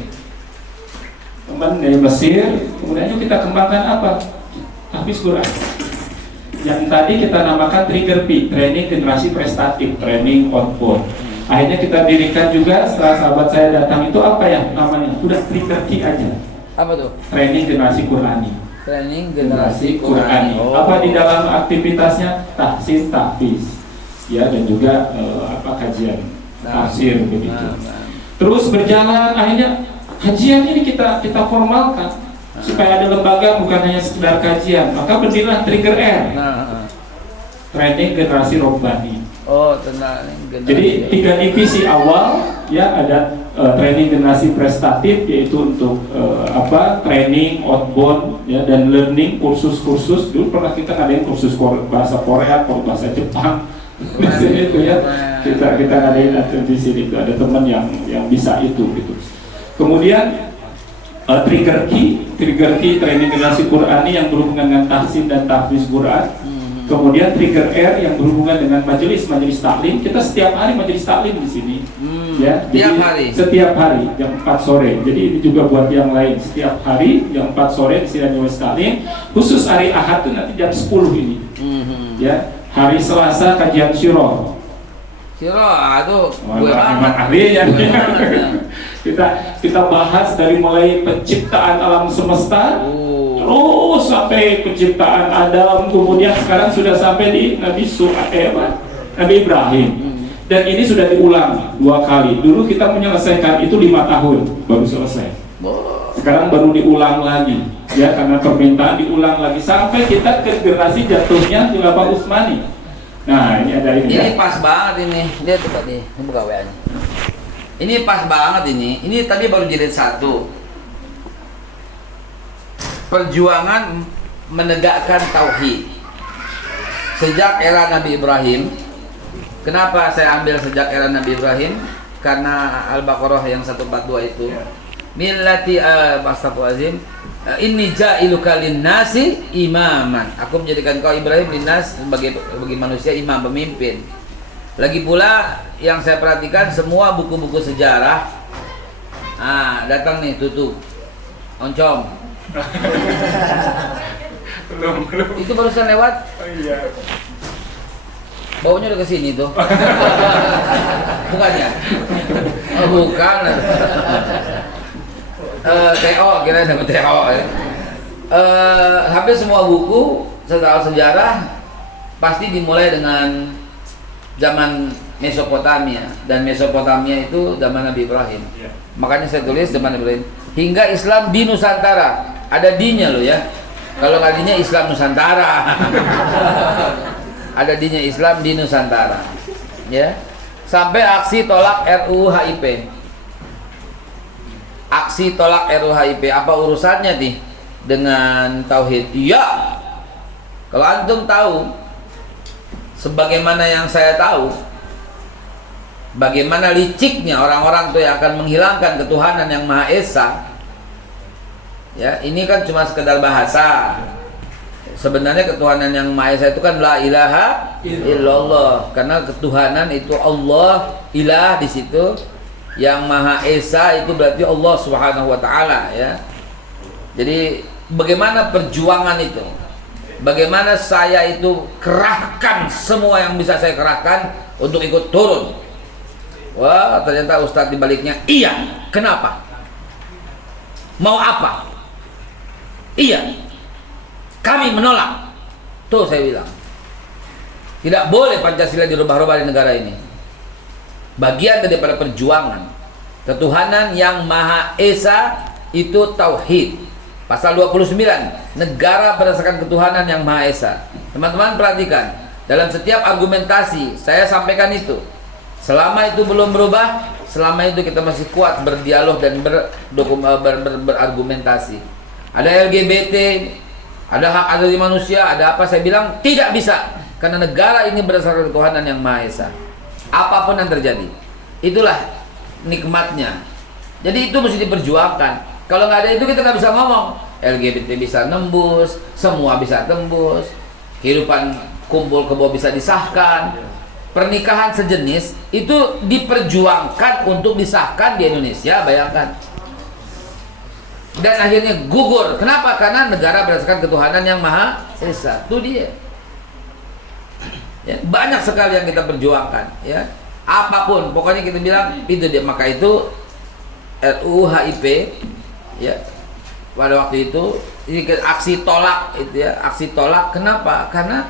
teman dari Mesir, kemudian yuk kita kembangkan apa? Hafiz Quran. Yang tadi kita namakan Trigger P, training generasi prestatif, training outbound. Akhirnya kita dirikan juga setelah sahabat saya datang itu apa ya namanya? Udah Trigger T aja. Apa tuh? Training generasi Qurani. Training Generasi generasi Qurani. Oh. Apa di dalam aktivitasnya? Tahsin, tahfiz. Ya, dan juga kajian tafsir begitu. Terus berjalan, akhirnya kajian ini kita formalkan supaya ada lembaga, bukan hanya sekedar kajian. Maka berdirilah Trigger R, training generasi robbani. Oh, tenang. Jadi 3 divisi awal ya, ada training generasi prestatif, yaitu untuk training outbound ya, dan learning, kursus-kursus. Dulu pernah kita ngadain kursus bahasa Korea, bahasa Jepang. Di sini itu ya, kita ngadain di sini itu ada teman yang bisa itu gitu. Kemudian Trigger key training generasi Qurani yang berhubungan dengan tahsin dan tahfiz Quran. Kemudian Trigger R yang berhubungan dengan majelis taklim. Kita setiap hari majelis taklim di sini. Ya, setiap hari jam 4 sore. Jadi ini juga buat yang lain, setiap hari jam 4 sore di sini majelis taklim. Khusus hari Ahad itu nanti jam 10 ini. Ya, hari Selasa kajian syirah. Syirah itu gue memang ahlinya. Kita bahas dari mulai penciptaan alam semesta, terus sampai penciptaan Adam, kemudian sekarang sudah sampai di Nabi Ibrahim. Dan ini sudah diulang 2 kali. Dulu kita menyelesaikan itu 5 tahun baru selesai. Sekarang baru diulang lagi, ya, karena permintaan diulang lagi sampai kita ke generasi jatuhnya Khilafah Utsmani. Nah, ini ada ini. Ini ya. pas banget ini. Lihat tuh tadi, ini buka WA-nya. Ini pas banget ini. Ini tadi baru jilid 1. Perjuangan menegakkan tauhid sejak era Nabi Ibrahim. Kenapa saya ambil sejak era Nabi Ibrahim? Karena Al-Baqarah yang 142 itu. Millati Astagfirullahaladzim. Inni ja'iluka linnasi imaman. Aku menjadikan kau Ibrahim linnas sebagai bagi manusia imam, pemimpin. Lagi pula yang saya perhatikan semua buku-buku sejarah. Datang nih tutup. Oncom. Belum. Itu barusan lewat. Oh iya. Baunya udah ke sini tuh. Bukannya? Oh, bukan. TO, kira dapat TO ya. Hampir semua buku soal sejarah pasti dimulai dengan zaman Mesopotamia, dan Mesopotamia itu zaman Nabi Ibrahim. Iya. Makanya saya tulis zaman Ibrahim hingga Islam di Nusantara. Ada dinya loh ya. Kalau nggak dinya Islam Nusantara. Ada dinya Islam di Nusantara. Ya. Sampai aksi tolak RUU HIP. Aksi tolak RUU HIP, apa urusannya nih dengan tauhid? Iya. Kalau antum tahu sebagaimana yang saya tahu, bagaimana liciknya orang-orang tuh yang akan menghilangkan ketuhanan yang Maha Esa. Ya, ini kan cuma sekedar bahasa. Sebenarnya ketuhanan yang Maha Esa itu kan la ilaha illallah. Karena ketuhanan itu Allah, ilah di situ. Yang Maha Esa itu berarti Allah Subhanahu wa taala ya. Jadi bagaimana perjuangan itu? Bagaimana saya itu kerahkan semua yang bisa saya kerahkan untuk ikut turun. Wah, ternyata ustadz di baliknya, iya. Kenapa? Mau apa? Iya. Kami menolak. Tuh saya bilang. Tidak boleh Pancasila dirubah-rubah di negara ini. Bagian daripada perjuangan ketuhanan yang Maha Esa itu tauhid. Pasal 29, negara berdasarkan ketuhanan yang Maha Esa. Teman-teman perhatikan, dalam setiap argumentasi saya sampaikan itu. Selama itu belum berubah, selama itu kita masih kuat berdialog dan berargumentasi. Ada LGBT, ada hak asasi manusia, ada apa, saya bilang tidak bisa, karena negara ini berdasarkan ketuhanan yang Maha Esa. Apapun yang terjadi, itulah nikmatnya. Jadi itu mesti diperjuangkan. Kalau nggak ada itu kita nggak bisa ngomong. LGBT bisa nembus, semua bisa tembus, kehidupan kumpul kebo bisa disahkan, pernikahan sejenis itu diperjuangkan untuk disahkan di Indonesia, bayangkan. Dan akhirnya gugur. Kenapa? Karena negara berdasarkan ketuhanan yang Maha Esa. Itu dia. Ya, banyak sekali yang kita perjuangkan ya, apapun pokoknya kita bilang itu dia. Maka itu RUU HIP ya, pada waktu itu ini aksi tolak itu ya, aksi tolak. Kenapa? Karena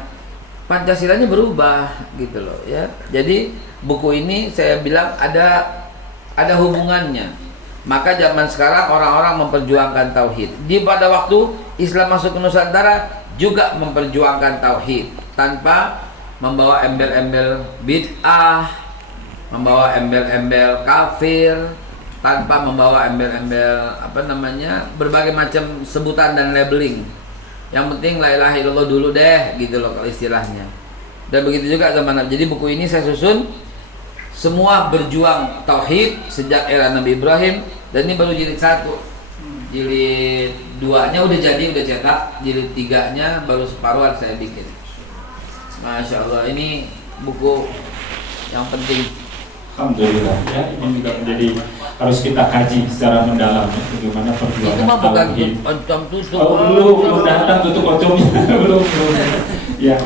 Pancasilanya berubah gitu loh ya. Jadi buku ini saya bilang ada hubungannya. Maka zaman sekarang orang-orang memperjuangkan tauhid. Di pada waktu Islam masuk ke Nusantara juga memperjuangkan tauhid tanpa membawa embel-embel bid'ah, membawa embel-embel kafir, tanpa membawa embel-embel berbagai macam sebutan dan labeling. Yang penting la ilaha illallah dulu deh gitu loh kalau istilahnya. Dan begitu juga zaman Nabi. Jadi buku ini saya susun semua berjuang tauhid sejak era Nabi Ibrahim, dan ini baru jilid 1. Jilid 2-nya udah jadi, udah cetak. Jilid 3-nya baru separuhan saya bikin. Masya Allah, ini buku yang penting. Alhamdulillah ya, ini juga menjadi harus kita kaji secara mendalam ya, bagaimana perjuangan. Itu mah bukan oncom tutup. Belum datang tutup oncomnya belum. Ya,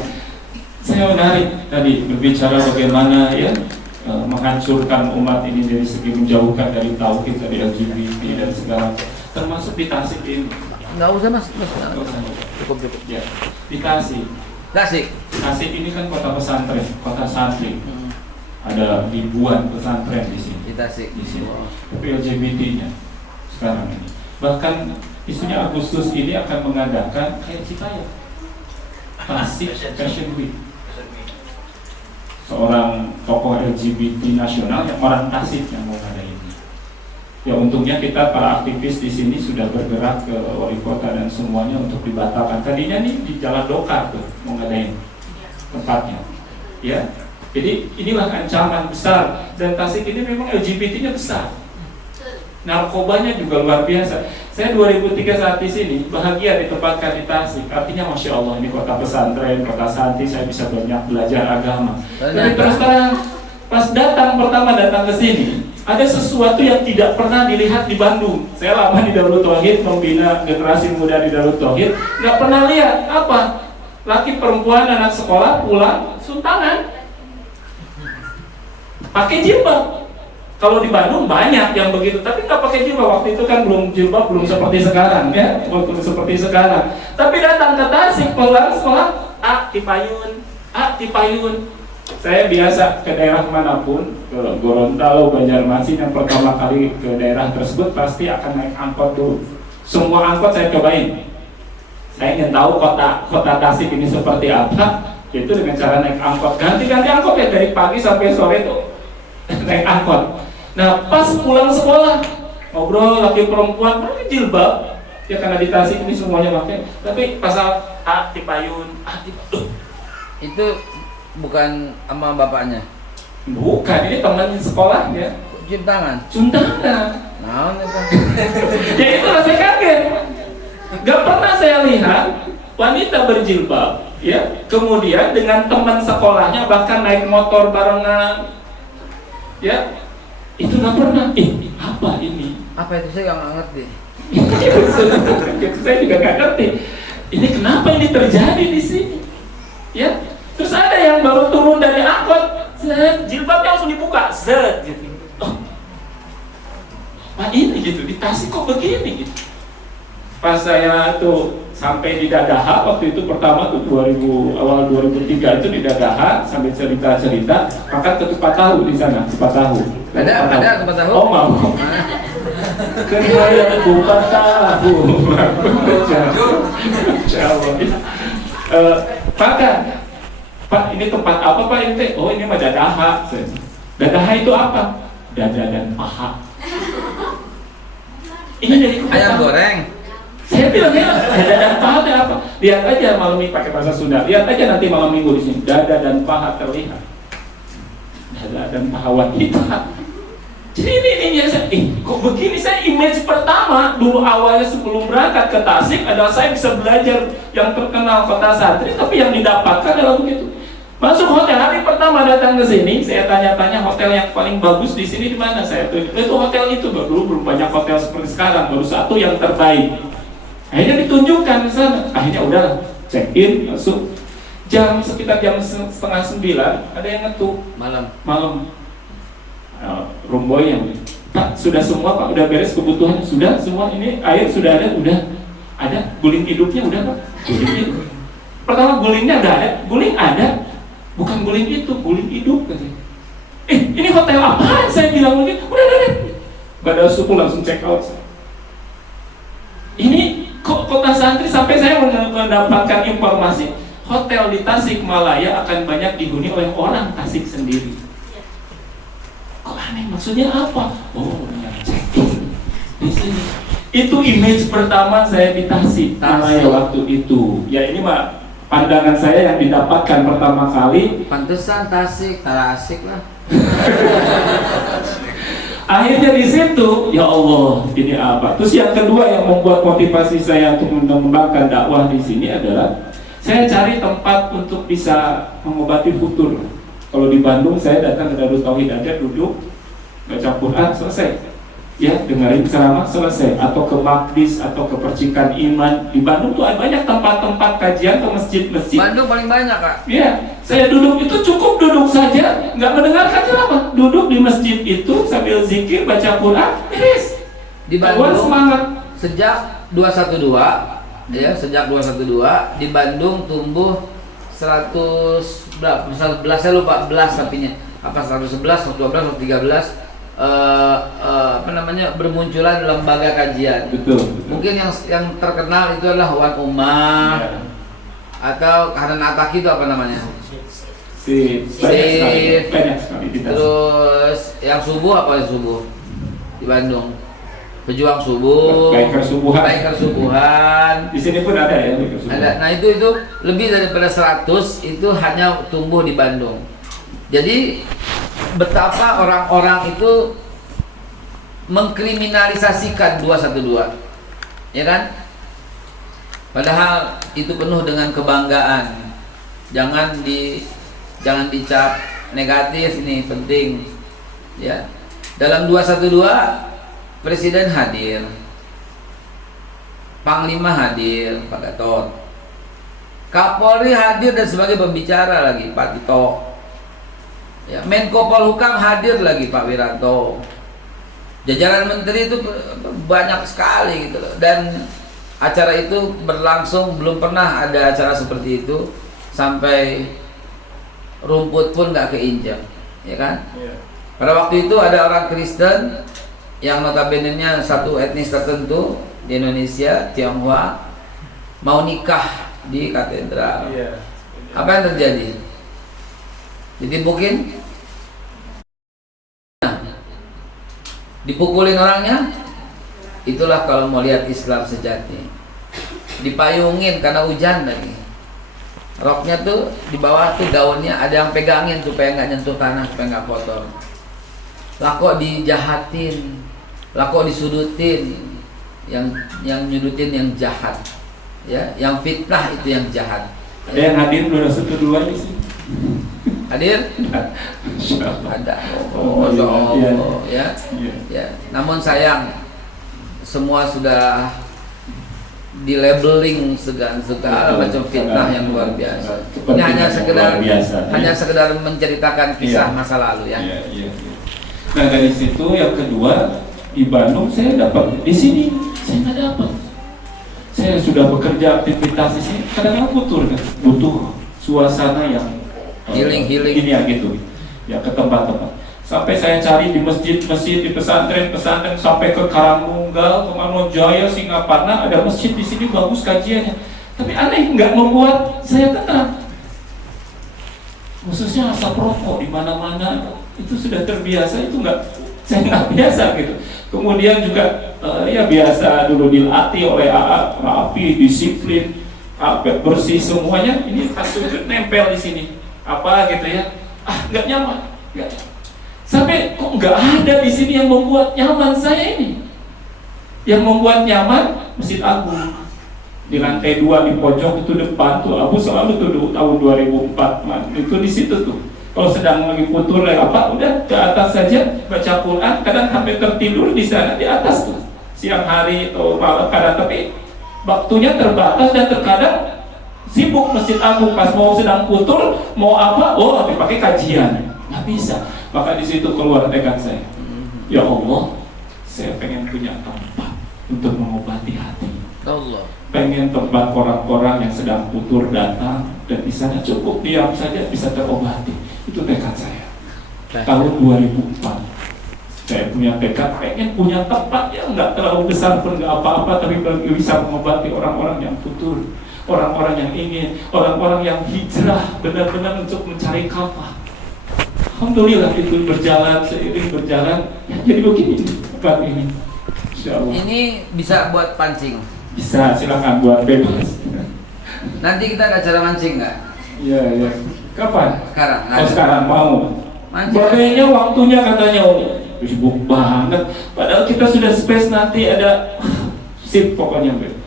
saya menarik tadi berbicara bagaimana ya menghancurkan umat ini dari segi menjauhkan dari tauhid, dari LGBT dan segala, termasuk di Tasik ini. Nggak usah mas. Cukup. Ya, di Tasik. Tasik ini kan kota pesantren, kota santri. Ada ribuan pesantren di sini. Di Tasik. Di sini. Tapi LGBT-nya sekarang ini. Bahkan isunya Agustus ini akan mengadakan kayak Citayam, Tasik Fashion Week. Seorang tokoh LGBT nasional yang orang Tasik yang mau ngadain. Ya untungnya kita para aktivis di sini sudah bergerak ke wali kota dan semuanya untuk dibatalkan. Tadinya nih di Jalan Dokar tuh mau ngadain tempatnya. Ya. Jadi inilah ancaman besar, dan Tasik ini memang LGBT-nya besar. Narkobanya juga luar biasa. Saya 2003 saat di sini bahagia ditempatkan di Tasik. Artinya Masya Allah ini kota pesantren, kota santri, saya bisa banyak belajar agama. Tapi terus terang pas pertama datang ke sini, ada sesuatu yang tidak pernah dilihat di Bandung. Saya lama di Darut Tauhid membina generasi muda di Darut Tauhid, nggak pernah lihat apa laki perempuan anak sekolah pulang suntangan, pakai jilbab. Kalau di Bandung banyak yang begitu, tapi nggak pakai jilbab. Waktu itu kan jilbab belum seperti sekarang, ya, belum seperti sekarang. Tapi datang ke Tasik, pulang sekolah, di Payun. Saya biasa ke daerah manapun, ke Gorontalo, Banjarmasin, yang pertama kali ke daerah tersebut pasti akan naik angkot dulu. Semua angkot saya cobain. Saya ingin tahu kota Tasik ini seperti apa, yaitu dengan cara naik angkot. Ganti-ganti angkot ya, dari pagi sampai sore itu naik angkot. Nah, pas pulang sekolah, ngobrol laki perempuan, pakai jilbab. Ya karena di Tasik ini semuanya pakai. Tapi pasal di Payun, Itu bukan sama bapaknya. Bukan, ini teman sekolahnya. Cium tangan. Nah, ya itulah saya kaget. Gak pernah saya lihat wanita berjilbab, ya, kemudian dengan teman sekolahnya bahkan naik motor barengan, ya. Itu nggak pernah. Apa ini? Apa itu, saya nggak ngerti. Saya juga nggak ngerti. Ini kenapa ini terjadi di sini? Ya. Terus ada yang baru turun dari angkot, jilbabnya langsung dibuka, gitu. Oh, apa ini gitu? Di Tasik kok begini gitu? Pas saya tuh sampai di Dadaha waktu itu pertama tuh awal 2003 itu di Dadaha sampai cerita-cerita, makan ketupat tahu di sana, ketupat tahu. Ada ketupat tahu? Oh mau. Kedua yang ketupat tahu. Makan. Pak, ini tempat apa Pak ini? Oh ini mah Dadaha. Dadaha itu apa? Dada dan paha. Ini dari Ayam goreng. Saya bilang ya, dada dan paha itu apa? Lihat aja malam minggu pakai bahasa Sunda. Lihat aja nanti malam minggu di sini. Dada dan paha terlihat. Dada dan paha wanita. Jadi ini kok begini? Saya image pertama dulu awalnya sebelum berangkat ke Tasik adalah saya bisa belajar yang terkenal kota santri, tapi yang didapatkan adalah begitu. Masuk hotel hari pertama datang ke sini, saya tanya-tanya hotel yang paling bagus di sini di mana. Saya tuh itu hotel itu dulu belum banyak hotel seperti sekarang, baru satu yang terbaik. Akhirnya ditunjukkan di sana. Akhirnya udah check in, masuk. Sekitar jam 8:30 ada yang ngetuk malam. Room boy yang Pak sudah semua Pak, udah beres kebutuhan, sudah semua, ini air sudah ada, guling hidupnya udah Pak, guling hidup. Pertama gulingnya ada, guling ada, bukan guling itu, guling hidup katanya. Ini hotel apaan? Saya bilang mungkin udah. Gak ada suku langsung check out. Ini kok kota santri, sampai saya mendapatkan informasi hotel di Tasikmalaya akan banyak dihuni oleh orang Tasik sendiri. Kok aneh, maksudnya apa? Oh, yang check-in di sini. Itu image pertama saya di Tasikmalaya waktu itu. Ya ini mah pandangan saya yang didapatkan pertama kali. Pantesan Tasik lah. Akhirnya di situ, ya Allah, ini apa? Terus yang kedua yang membuat motivasi saya untuk mengembangkan dakwah di sini adalah saya cari tempat untuk bisa mengobati futur. Kalau di Bandung saya datang ke Darut Tauhid aja, duduk baca Quran selesai, ya dengerin ceramah selesai, atau ke Maqdis atau ke Percikan Iman. Di Bandung tuh ada banyak tempat-tempat kajian atau masjid-masjid. Bandung paling banyak Kak. Ya, saya duduk itu cukup duduk saja, nggak mendengarkan ceramah, duduk di masjid itu sambil zikir baca Quran, beres. Di Bandung semangat. Sejak 212 ya, sejak 212 di Bandung tumbuh 100 berapa? 11 saya lupa belas sapinya. Apa 111, 112, 113 bermunculan lembaga kajian. Betul. Mungkin yang terkenal itu adalah Wan Umar Ya. atau Hanan Ataki itu apa namanya? Banyak sekali. Terus yang subuh apa yang subuh di Bandung? Pejuang subuh, Biker subuhan. Di sini pun ada ya Biker subuhan. Ada. Nah itu lebih daripada 100 itu hanya tumbuh di Bandung. Jadi betapa orang-orang itu mengkriminalisasikan 212. ya kan? Padahal itu penuh dengan kebanggaan. Jangan dicap negatif, nih penting. Ya. Dalam 212 Presiden hadir, Panglima hadir, Pak Gatot, Kapolri hadir dan sebagai pembicara lagi Pak Tito. Ya, Menko Polhukam hadir lagi Pak Wiranto. Jajaran menteri itu banyak sekali gitu loh. Dan acara itu berlangsung, belum pernah ada acara seperti itu sampai rumput pun nggak keinjak, ya kan? Pada waktu itu ada orang Kristen yang notabene-nya satu etnis tertentu di Indonesia, Tionghoa, mau nikah di katedral. Apa yang terjadi? Ditimpukin? Dipukulin orangnya? Itulah kalau mau lihat Islam sejati. Dipayungin karena hujan lagi. Roknya tuh di bawah tuh daunnya ada yang pegangin supaya nggak nyentuh tanah, supaya nggak kotor. Lah kok dijahatin, lah kok disudutin, yang nyudutin yang jahat, ya, yang fitnah itu yang jahat. Ada yang hadir 212 sih? Hadir? Ada. Oh, ya. Ya. Namun sayang, semua sudah di-labeling segala macam fitnah yang luar biasa. Ini hanya sekedar menceritakan kisah masa lalu ya. Nah dari situ yang kedua, di Bandung saya dapat, di sini saya nggak dapat. Saya sudah bekerja aktivitas di sini, kadang-kadang butuh suasana yang healing ini ya gitu, ya ke tempat-tempat. Sampai saya cari di masjid-masjid, di pesantren sampai ke Karangunggal, ke Manojaya, Singaparna, ada masjid di sini bagus kajiannya. Tapi aneh, nggak membuat saya tenang. Khususnya asap rokok di mana-mana itu sudah terbiasa, itu saya nggak biasa gitu. Kemudian juga ya biasa dulu dilatih oleh AA, rapi, disiplin, bersih semuanya. Ini kasur nempel di sini, apa gitu ya? Nggak nyaman, nggak. Sampai kok nggak ada di sini yang membuat nyaman saya ini. Yang membuat nyaman Masjid Agung. Di lantai 2 di pojok itu depan tuh, Abu selalu tuh tahun 2004 itu di situ tuh. Kalau sedang lagi putur apa, udah ke atas saja baca Quran, kadang sampai tertidur di sana di atas tuh. Siang hari atau malam kadang, tapi waktunya terbatas dan terkadang sibuk Masjid Agung pas mau sedang putur, mau apa, dipakai kajian. Nggak bisa. Maka di situ keluar tekad saya. Ya Allah, saya pengen punya tempat untuk mengobati hati. Allah. Pengen tempat orang-orang yang sedang putur datang dan di sana cukup diam saja bisa terobati. Itu tekad saya. Tahun 2004 saya punya tekad pengen punya tempat yang nggak terlalu besar pun nggak apa-apa, tapi bisa mengobati orang-orang yang putur, orang-orang yang ingin, orang-orang yang hijrah benar-benar untuk mencari kafah. Alhamdulillah itu berjalan, seiring berjalan jadi begini tempat ini. Insyaallah. Ini bisa buat pancing. Bisa, silakan buat bebas. Nanti kita ada acara mancing nggak? Iya. Kapan? Sekarang. Sekarang mau. Mancing. Kayaknya waktunya katanya sibuk banget. Padahal kita sudah space nanti ada sip pokoknya Beb.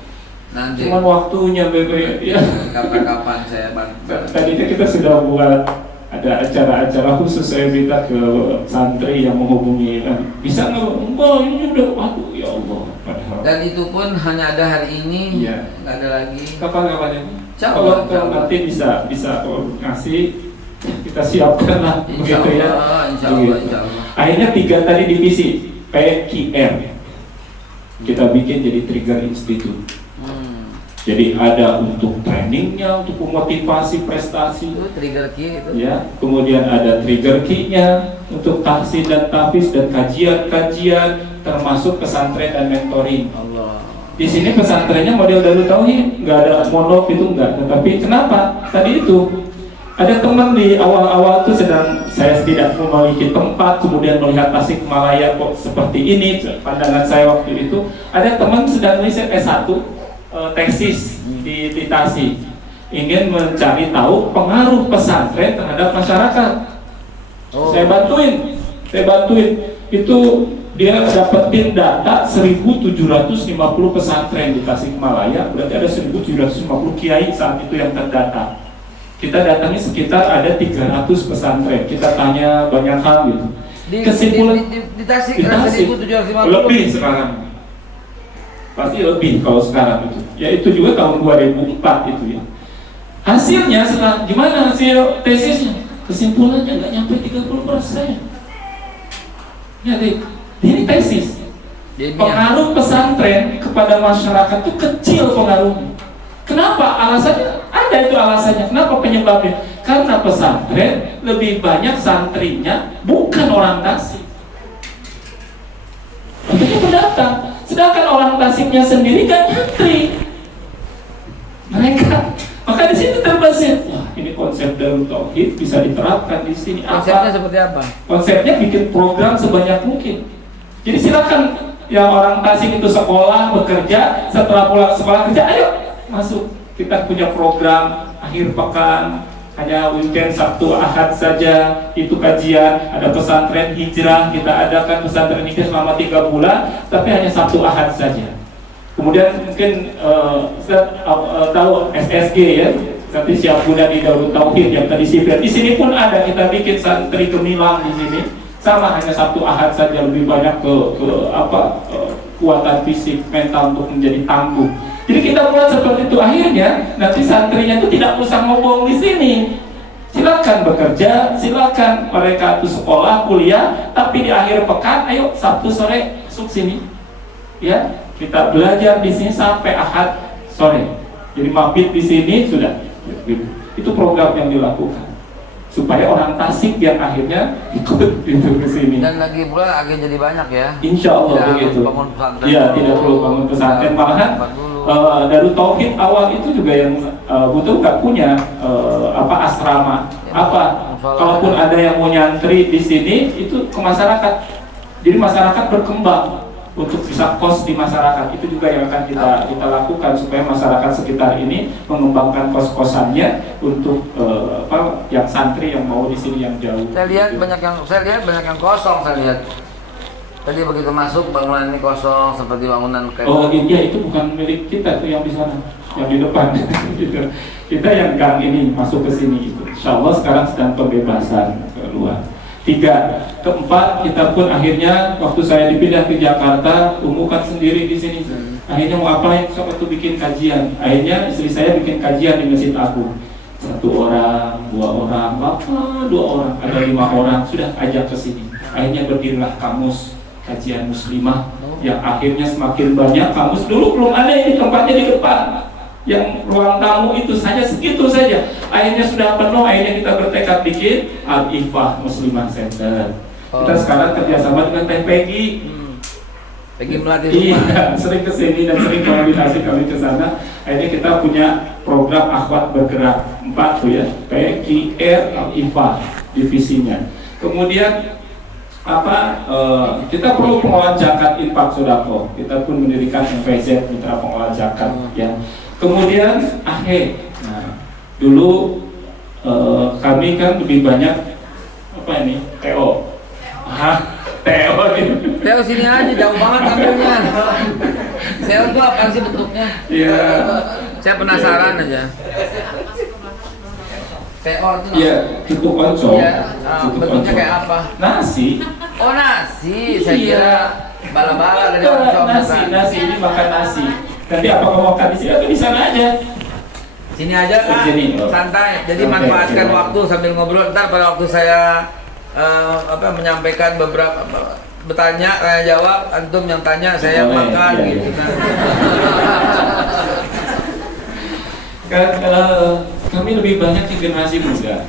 Nanti. Cuman waktunya Beb ya. Kapan-kapan saya bantu. Tadinya kita sudah buat ada acara-acara khusus, saya minta ke santri yang menghubungi bisa nggak ini udah waduh ya Allah padahal. Dan itu pun hanya ada hari ini, nggak ada lagi. Kapan ini? Kalau nanti bisa kalau ngasih kita siapkan lah begitu ya. Insya Allah. Akhirnya 3 tadi divisi PQR kita bikin jadi Trigger Institute. Jadi ada untuk trainingnya, untuk memotivasi prestasi. Itu trigger key itu. Ya, kemudian ada trigger key-nya untuk tahsin dan tahfiz dan kajian-kajian, termasuk pesantren dan mentoring. Allah. Di sini pesantrennya model Darut Tauhid, nggak ada monop itu enggak. Tetapi kenapa? Tadi itu ada teman di awal-awal itu sedang saya tidak memiliki tempat, kemudian melihat Tasikmalaya kok seperti ini, pandangan saya waktu itu. Ada teman sedang nulis S1 tesis di Tasik, ingin mencari tahu pengaruh pesantren terhadap masyarakat. Saya bantuin itu dia dapetin data 1750 pesantren di Tasikmalaya, berarti ada 1750 kiai saat itu yang terdata. Kita datangi sekitar ada 300 pesantren, kita tanya banyak hal gitu. Kesimpulan di Tasik di ada Tasik 1750 lebih sekarang, pasti lebih kalau sekarang itu. Ya itu juga tahun 2004 itu ya. Hasilnya setelah gimana hasil tesisnya? Kesimpulannya nggak nyampe 30%. Ya, ini tesis. Pengaruh pesantren kepada masyarakat itu kecil pengaruhnya. Kenapa? Alasannya ada itu alasannya. Kenapa penyebabnya? Karena pesantren lebih banyak santrinya bukan orang Tasik. Makanya pendatang. Sedangkan orang Tasiknya sendiri kan nyantri. Mereka, maka di sini terbesit. Wah, ini konsep Darut Tauhid bisa diterapkan di sini. Konsepnya seperti apa? Konsepnya bikin program sebanyak mungkin. Jadi silakan yang orang Tasik itu sekolah, bekerja, setelah pulang sekolah kerja, ayo masuk. Kita punya program akhir pekan, hanya weekend Sabtu Ahad saja, itu kajian. Ada pesantren hijrah, kita adakan pesantren hijrah selama 3 bulan, tapi hanya Sabtu Ahad saja. Kemudian mungkin tahu SSG ya, nanti siap muda di Darut Tauhid yang tadi sipir. Di sini pun ada, kita bikin santri gemilang di sini. Sama, hanya Sabtu Ahad saja, lebih banyak kekuatan fisik, mental untuk menjadi tangguh. Jadi kita buat seperti itu, akhirnya nanti santrinya itu tidak usah ngomong di sini. Silakan bekerja, silakan mereka itu sekolah, kuliah, tapi di akhir pekan, ayo Sabtu sore masuk sini, ya kita belajar di sini sampai Ahad sore. Jadi mabit di sini sudah, itu program yang dilakukan supaya orang Tasik yang akhirnya ikut itu ke sini. Dan lagi pula agak jadi banyak ya. Insya Allah begitu. Iya, tidak perlu bangun pesantren. Malahan Darut Tauhid awal itu juga yang betul nggak punya asrama. Kalaupun ada yang mau nyantri di sini itu ke masyarakat. Jadi masyarakat berkembang untuk bisa kos di masyarakat. Itu juga yang akan kita lakukan supaya masyarakat sekitar ini mengembangkan kos-kosannya untuk yang santri yang mau di sini yang jauh. Saya lihat banyak yang kosong. Saya lihat tadi begitu masuk bangunan ini kosong seperti bangunan kayak. Oh iya, itu bukan milik kita tuh yang di sana, yang di depan. Kita yang gang ini masuk ke sini. Insya Allah sekarang sedang pembebasan keluar. 3, keempat, kita pun akhirnya waktu saya dipindah ke Jakarta, umukan sendiri di sini. Akhirnya mau apain? Sok itu bikin kajian. Akhirnya istri saya bikin kajian di Masjid Agung. 1 orang, 2 orang, bapak 2 orang, ada 5 orang, sudah ajak ke sini. Akhirnya berdirilah kamus kajian muslimah yang akhirnya semakin banyak. Kamus dulu belum ada, ini tempatnya di depan. Yang ruang tamu itu saja segitu saja. Akhirnya sudah penuh, akhirnya kita bertekad bikin Al-Ifah Muslimah Center. Kita sekarang kerjasama dengan Teh Peggy. Peggy melatih rumah. Iya, sering kesini dan sering komunikasi kami ke sana. Akhirnya kita punya program Akhwat Bergerak 4 tuh ya, Peggy, Al-Ifah divisinya. Kemudian kita perlu pengelolaan zakat infak sodako. Kita pun mendirikan MPZ, Mitra Pengelola Zakat ya. Kemudian dulu kami kan lebih banyak TO. TO ini. TO sini aja, jauh banget ambilnya. TO itu apa sih bentuknya? Iya. Saya penasaran aja. TO itu Iya, tutup oncom. Iya. Bentuknya kayak apa? Nasi. Oh nasi, saya kira bala-bala dari oncom. Nasi ini makan nasi. Nanti apa kamu makan di sini atau di sana aja? Sini aja kan, santai. Jadi manfaatkan waktu sambil ngobrol. Ntar pada waktu saya menyampaikan beberapa bertanya, saya jawab, antum yang tanya, saya yang makan gitu kan. Kan kami lebih banyak ke generasi muda.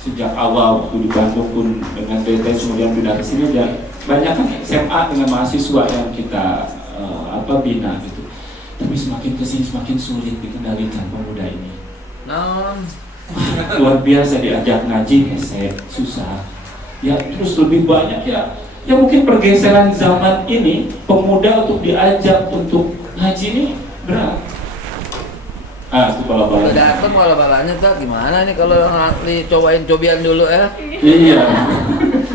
Sejak awal waktu di Bandung pun dengan BTS kemudian pindah ke sini dan banyak kan SMA dengan mahasiswa yang kita bina gitu. Tapi semakin kesini semakin sulit dikendalikan pemuda ini. Luar biasa diajak ngaji hesek, susah. Ya terus lebih banyak ya mungkin pergeseran zaman ini pemuda untuk diajak untuk ngaji ini berat. Itu bala-balanya. Datang bala-balanya tuh gimana nih kalau dicobain-cobian dulu ya? Iya.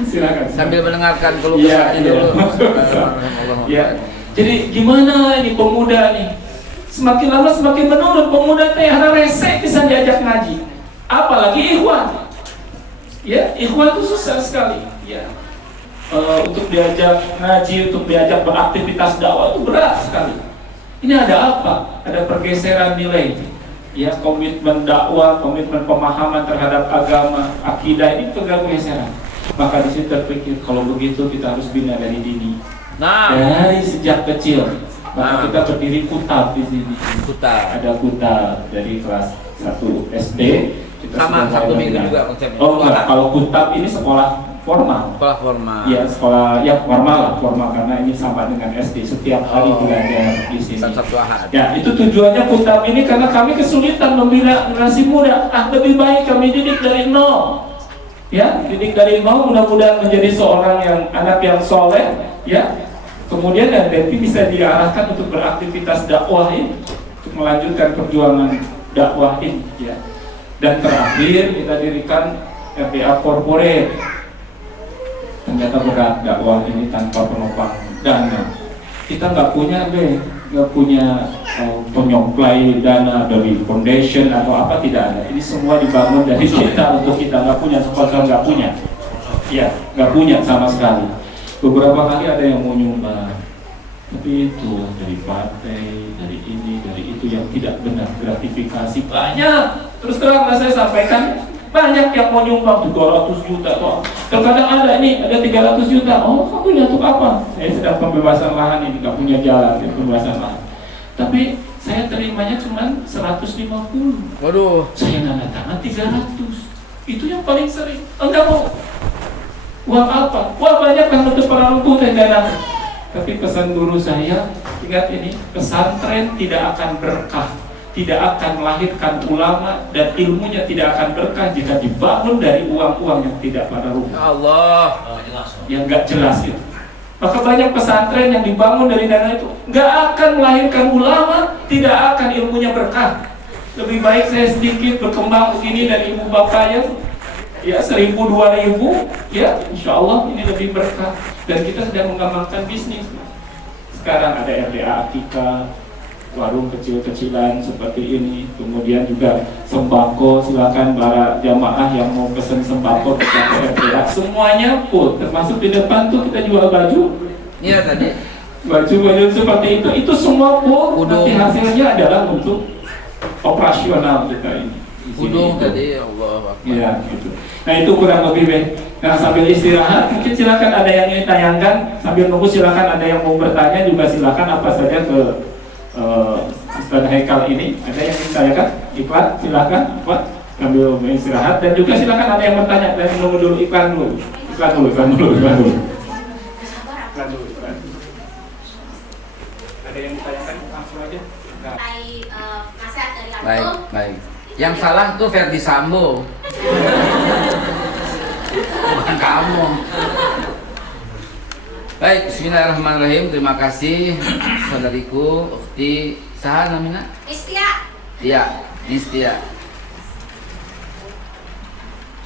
Silakan. Sambil mendengarkan keluh Iya, kesahnya iya. dulu. Ya. Jadi gimana ini pemuda nih? Semakin lama semakin menurun, pemuda teh hara resek bisa diajak ngaji. Apalagi ikhwan. Ya, ikhwan itu susah sekali. Ya. Untuk diajak ngaji, untuk diajak beraktivitas dakwah itu berat sekali. Ini ada apa? Ada pergeseran nilai. Ya, komitmen dakwah, komitmen pemahaman terhadap agama, akidah ini pergeseran. Maka di situ terpikir kalau begitu kita harus bina dari dini. Nah, Dari sejak kecil. Maka kita berdiri kutab di sini. Kutab. Ada kutab dari kelas 1 SD. Kita Sama sudah Sabtu mulai Minggu bina. juga konsepnya. Oh enggak, kalau kutab ini sekolah formal. Sekolah formal. Ya sekolah ya formal lah, formal karena ini sama dengan SD, setiap hari belajar di sini. Sabtu Ahad. Ya itu tujuannya kutab ini karena kami kesulitan membina generasi muda. Lebih baik kami didik dari nol. Ya, didik dari nol, mudah-mudahan menjadi seorang yang anak yang soleh. Ya, kemudian nanti bisa diarahkan untuk beraktivitas dakwah ini, untuk melanjutkan perjuangan dakwah ini. Ya. Dan terakhir kita dirikan RDA Corporate. Ternyata berat dakwah ini tanpa penopang dana. Kita nggak punya nggak punya penyuplai dana dari foundation atau apa, tidak ada. Ini semua dibangun dari kita untuk kita, nggak punya sponsor, nggak punya. Ya, nggak punya sama sekali. Beberapa kali ada yang mau nyumbang, tapi itu dari partai, dari ini, dari itu yang tidak benar, gratifikasi banyak. Terus terang saya sampaikan, banyak yang mau nyumbang 200 juta toh. Terkadang ada 300 juta. Oh, kamu lihat untuk apa? Saya sedang pembebasan lahan ini, nggak punya jalan, ya, pembebasan lahan. Tapi saya terimanya cuma 150. Waduh. Saya nanda tangan 300. Itu yang paling sering. Enggak mau. Uang apa? Wah, banyak kan untuk para lumpuh dan dana. Tapi pesan guru saya, ingat ini, pesantren tidak akan berkah, tidak akan melahirkan ulama, dan ilmunya tidak akan berkah jika dibangun dari uang-uang yang tidak pada rupa. Ya Allah. Yang nggak jelas itu. Maka banyak pesantren yang dibangun dari dana itu nggak akan melahirkan ulama, tidak akan ilmunya berkah. Lebih baik saya sedikit berkembang begini dan ibu bapaknya ya 1.000 2.000 ya, insya Allah ini lebih berkah. Dan kita sedang mengembangkan bisnis. Sekarang ada RDA Akika, warung kecil-kecilan seperti ini, kemudian juga sembako. Silakan para jamaah yang mau pesen sembako ke RDA, semuanya full, termasuk di depan tuh kita jual baju. Iya tadi. Baju seperti itu semua full. Udung. Nanti hasilnya adalah untuk operasional kita ini. Di sini Udung itu. tadi, ya Allah. Iya gitu. Nah itu kurang lebih deh. Nah sambil istirahat, mungkin silakan ada yang ingin tanyakan. Sambil nunggu silakan ada yang mau bertanya juga silakan apa saja ke Ustaz Haikal ini. Ada yang ingin tanyakan? Iklan silakan. Apa? Sambil istirahat dan juga silakan ada yang bertanya. Dan nunggu dulu iklan dulu. Iklan dulu. Ada yang ditanyakan langsung aja. Nah. Nasihat dari aku. Baik. Yang salah tuh Ferdi Sambo. Bukan kamu. Baik, bismillahirrahmanirrahim. Terima kasih saudariku, ukhti, saha namanya? Istia. Iya, Nistia.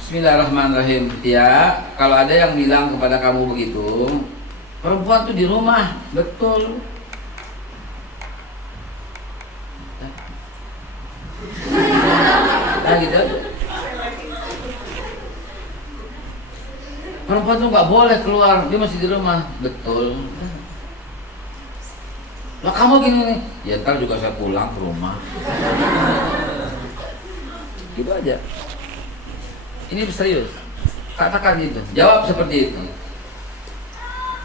Bismillahirrahmanirrahim. Ya, kalau ada yang bilang kepada kamu begitu, perempuan tuh di rumah, betul. Nah gitu aja. Perempuan tuh nggak boleh keluar, dia masih di rumah, betul. Lah kamu gini nih, ya ntar juga saya pulang ke rumah. Gitu aja. Ini serius. Katakan gitu, jawab seperti itu.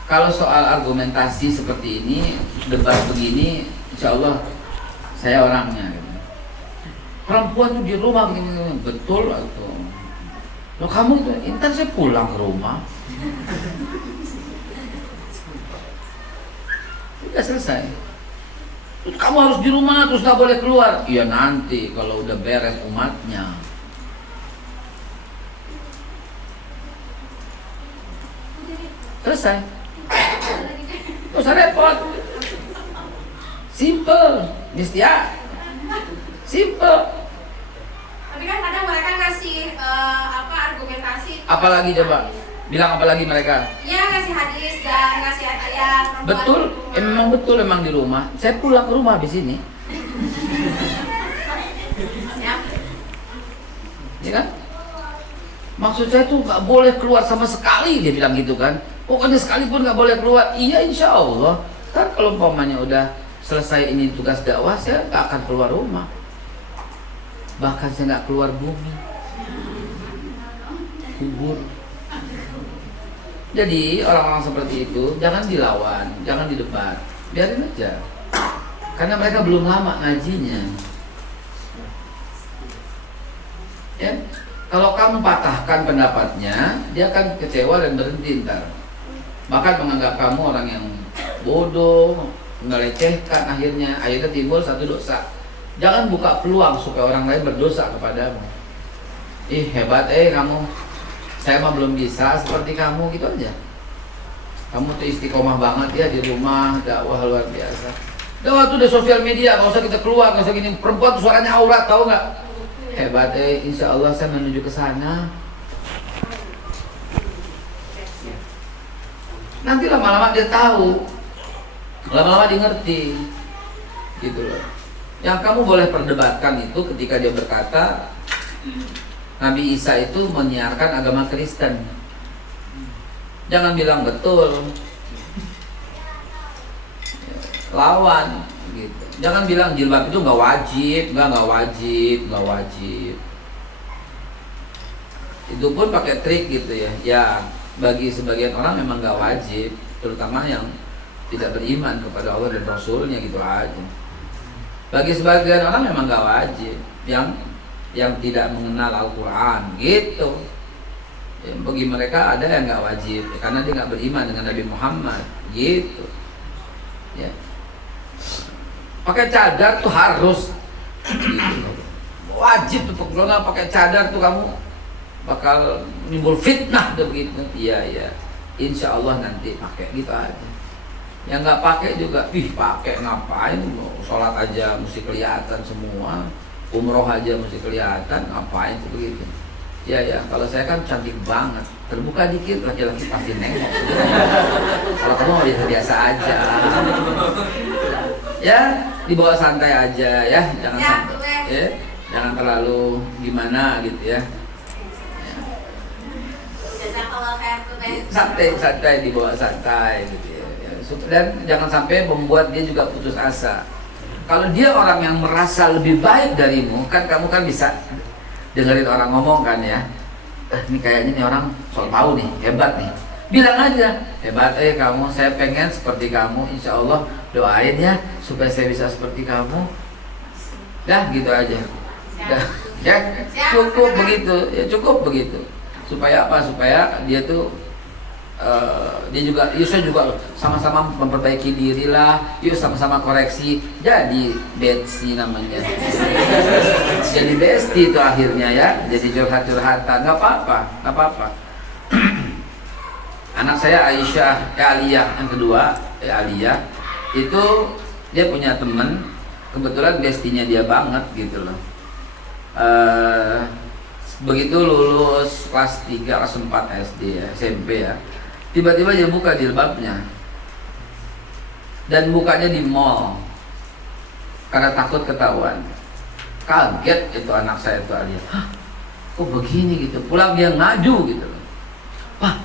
Kalau soal argumentasi seperti ini, debat begini, insya Allah saya orangnya. Gitu. Perempuan tuh di rumah begini, betul atau? Loh kamu itu, ntar saya pulang ke rumah. Udah selesai. Terus kamu harus di rumah terus nggak boleh keluar. Iya nanti kalau udah beres umatnya. Selesai. Gak usah repot. Simple, Nistia. Simple. Tapi kan kadang mereka ngasih argumentasi. Apalagi coba? Bilang apa lagi mereka? Ya ngasih hadis dan ngasih ayat. Betul, memang betul memang di rumah. Saya pulang ke rumah habis ini. Ya. Ya kan? Maksud saya tuh nggak boleh keluar sama sekali, dia bilang gitu kan. Pokoknya sekalipun nggak boleh keluar. Iya, insya Allah. Kan kalau umpamanya udah selesai ini tugas dakwah, saya nggak akan keluar rumah. Bahkan saya nggak keluar bumi, kubur. Jadi orang-orang seperti itu jangan dilawan, jangan didebat, biarin aja. Karena mereka belum lama ngajinya. Ya, kalau kamu patahkan pendapatnya, dia akan kecewa dan berhenti ntar. Bahkan menganggap kamu orang yang bodoh, melecehkan, akhirnya timbul satu dosa. Jangan buka peluang supaya orang lain berdosa kepadamu. Ih hebat kamu, saya mah belum bisa seperti kamu, gitu aja. Kamu tuh istiqomah banget ya di rumah, dakwah luar biasa. Dakwah tuh di sosial media, nggak usah kita keluar, nggak usah gini. Perempuan tuh suaranya aurat, tahu nggak? Hebat insya Allah saya menuju ke sana. Nanti lama-lama dia tahu, lama-lama dia ngerti, gitu loh. Yang kamu boleh perdebatkan itu ketika dia berkata Nabi Isa itu menyiarkan agama Kristen. Jangan bilang betul, lawan gitu. Jangan bilang jilbab itu nggak wajib, nggak wajib. Itu pun pakai trik gitu ya. Ya bagi sebagian orang memang nggak wajib, terutama yang tidak beriman kepada Allah dan Rasulnya, gitu aja. Bagi sebagian orang memang nggak wajib, yang tidak mengenal Al-Quran, gitu. Ya, bagi mereka ada yang nggak wajib, karena dia nggak beriman dengan Nabi Muhammad, gitu. Ya. Pakai cadar tuh harus, gitu. Wajib tuh. Kalau nggak pakai cadar tuh kamu bakal nimbul fitnah tuh begitu. Iya. Insya Allah nanti pakai, gitu aja. Yang nggak pakai juga, pakai ngapain? Sholat aja mesti kelihatan semua, umroh aja mesti kelihatan, ngapain tuh begitu? Ya, kalau saya kan cantik banget, terbuka dikit laki-laki pasti nengok. Kalau kamu biasa-biasa aja, ya dibawa santai aja ya, jangan terlalu gimana gitu ya. Santai dibawa santai gitu ya. Dan jangan sampai membuat dia juga putus asa. Kalau dia orang yang merasa lebih baik darimu, kan kamu kan bisa dengerin orang ngomong kan ya. Ini kayaknya nih orang soal tahu nih, hebat nih. Bilang aja, hebat kamu, saya pengen seperti kamu. Insya Allah doain ya supaya saya bisa seperti kamu. Dah gitu aja. Dah, ya cukup begitu, ya cukup begitu. Supaya apa? Supaya dia tuh dia juga, saya juga sama-sama memperbaiki diri lah, yuk sama-sama koreksi, jadi bestie namanya. Jadi bestie itu akhirnya ya, jadi curhat-curhatan, nggak apa-apa. Anak saya Aliyah yang kedua, Aliyah itu dia punya temen, kebetulan bestinya dia banget gitu loh. Begitu lulus kelas 3, kelas 4 SD ya, SMP ya, tiba-tiba dia buka jilbabnya dan bukanya di mall karena takut ketahuan. Kaget itu anak saya itu Aliyah, kok begini gitu. Pulang dia ngadu gitu loh, Pak,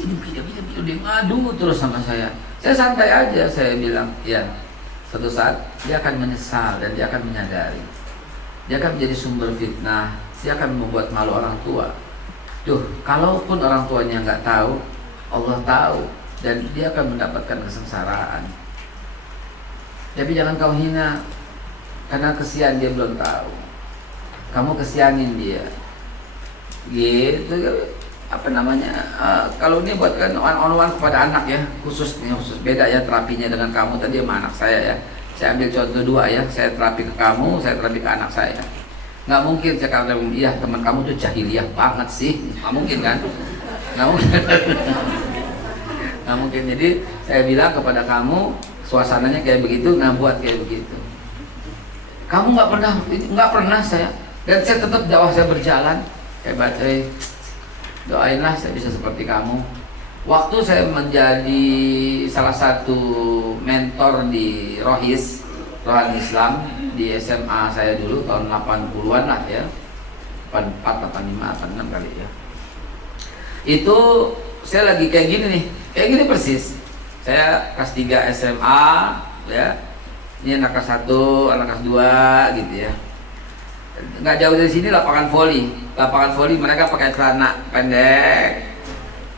ini video dia ngadu terus sama saya. Saya santai aja, saya bilang ya, suatu saat dia akan menyesal dan dia akan menyadari, dia akan menjadi sumber fitnah, dia akan membuat malu orang tua. Tuh, kalaupun orang tuanya nggak tahu, Allah tahu, dan dia akan mendapatkan kesengsaraan. Tapi jangan kau hina, karena kesian dia belum tahu. Kamu kesianin dia, gitu. Apa namanya? Kalau ini buat kan on kepada anak ya, khusus beda ya terapinya dengan kamu tadi sama anak saya ya. Saya ambil contoh dua ya, saya terapi ke kamu, saya terapi ke anak saya. Nggak mungkin saya kata, iya teman kamu tuh jahiliyah banget sih, nggak mungkin kan? Nggak mungkin. Jadi saya bilang kepada kamu, suasananya kayak begitu, nah buat kayak begitu. Kamu nggak pernah saya, dan saya tetap dakwah saya berjalan. Hebat, Doainlah saya bisa seperti kamu. Waktu saya menjadi salah satu mentor di Rohis, Rohan Islam, di SMA saya dulu tahun 80-an lah ya, 84, 85, 86 kali ya. Itu saya lagi kayak gini nih, kayak gini persis. Saya kelas 3 SMA ya, ini anak kelas 1, anak kelas 2 gitu ya. Nggak jauh dari sini lapangan voli mereka pakai celana pendek,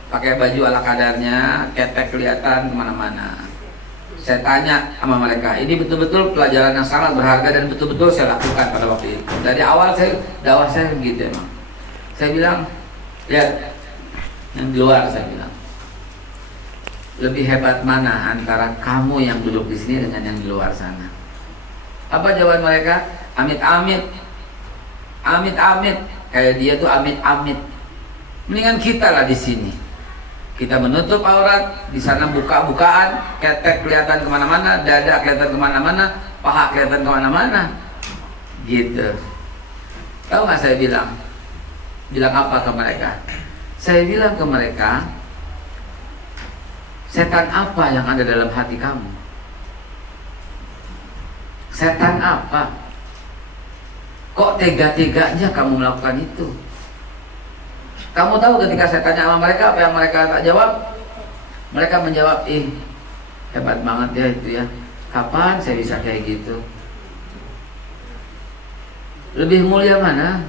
pakai baju ala kadarnya, ketek kelihatan kemana-mana. Saya tanya sama mereka, ini betul-betul pelajaran yang sangat berharga dan betul-betul saya lakukan pada waktu itu. Dari awal dakwah saya begitu emang. Saya bilang, lihat yang di luar, saya bilang, lebih hebat mana antara kamu yang duduk di sini dengan yang di luar sana? Apa jawaban mereka? Amit-amit, amit-amit. Kayak dia tuh amit-amit. Mendingan kita lah di sini. Kita menutup aurat, di sana buka-bukaan, ketek kelihatan kemana-mana, dada kelihatan kemana-mana, paha kelihatan kemana-mana, gitu. Tahu nggak saya bilang? Bilang apa ke mereka? Saya bilang ke mereka, setan apa yang ada dalam hati kamu? Setan apa? Kok tega-teganya kamu melakukan itu? Kamu tahu ketika saya tanya sama mereka, apa yang mereka tak jawab? Mereka menjawab, hebat banget ya itu ya. Kapan saya bisa kayak gitu? Lebih mulia mana?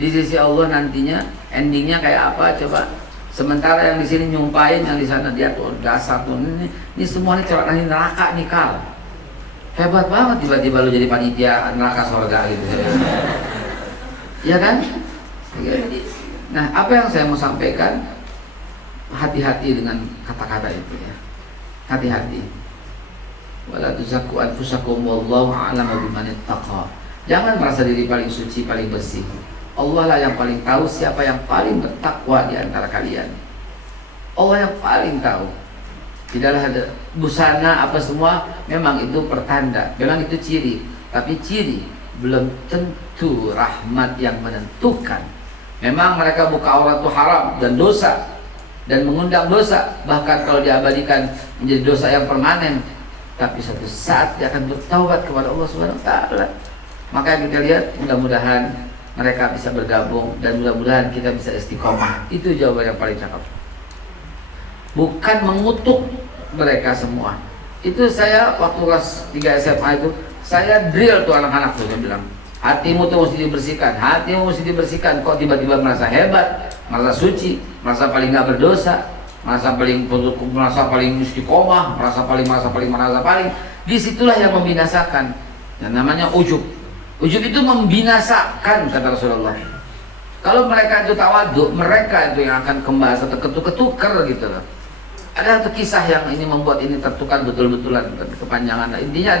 Di sisi Allah nantinya, endingnya kayak apa coba? Sementara yang di sini nyumpain, yang di sana dia tuh dasar tuh ini semuanya corak nanti neraka nih Kal. Hebat banget tiba-tiba lu jadi panitia neraka surga gitu. Iya kan? Nah, apa yang saya mau sampaikan, hati-hati dengan kata-kata itu ya. Hati-hati. Wala tuzakku anfusakum wallahu a'lamu bimanittaqa. Jangan merasa diri paling suci, paling bersih. Allah lah yang paling tahu siapa yang paling bertakwa di antara kalian. Allah yang paling tahu. Tidaklah ada busana apa semua, memang itu pertanda, memang itu ciri. Tapi ciri belum tentu rahmat yang menentukan. Memang mereka buka aurat itu haram dan dosa dan mengundang dosa, bahkan kalau diabadikan menjadi dosa yang permanen. Tapi suatu saat dia akan bertaubat kepada Allah Subhanahu wa taala. Maka kita lihat, mudah-mudahan mereka bisa bergabung dan mudah-mudahan kita bisa istiqomah. Itu jawaban yang paling cakep. Bukan mengutuk mereka semua. Itu saya waktu kelas 3 SMA itu, saya drill tuh anak-anak tuh, saya bilang, hatimu tuh mesti dibersihkan, hatimu mesti dibersihkan. Kok tiba-tiba merasa hebat, merasa suci, merasa paling gak berdosa, merasa paling istiqomah, merasa paling. Disitulah yang membinasakan. Yang namanya ujub. Ujub itu membinasakan, kata Rasulullah. Kalau mereka itu tawadhu, mereka itu yang akan kembali atau ketukar gitu loh. Ada satu kisah yang ini membuat ini tertukar betul-betulan kepanjangan. Intinya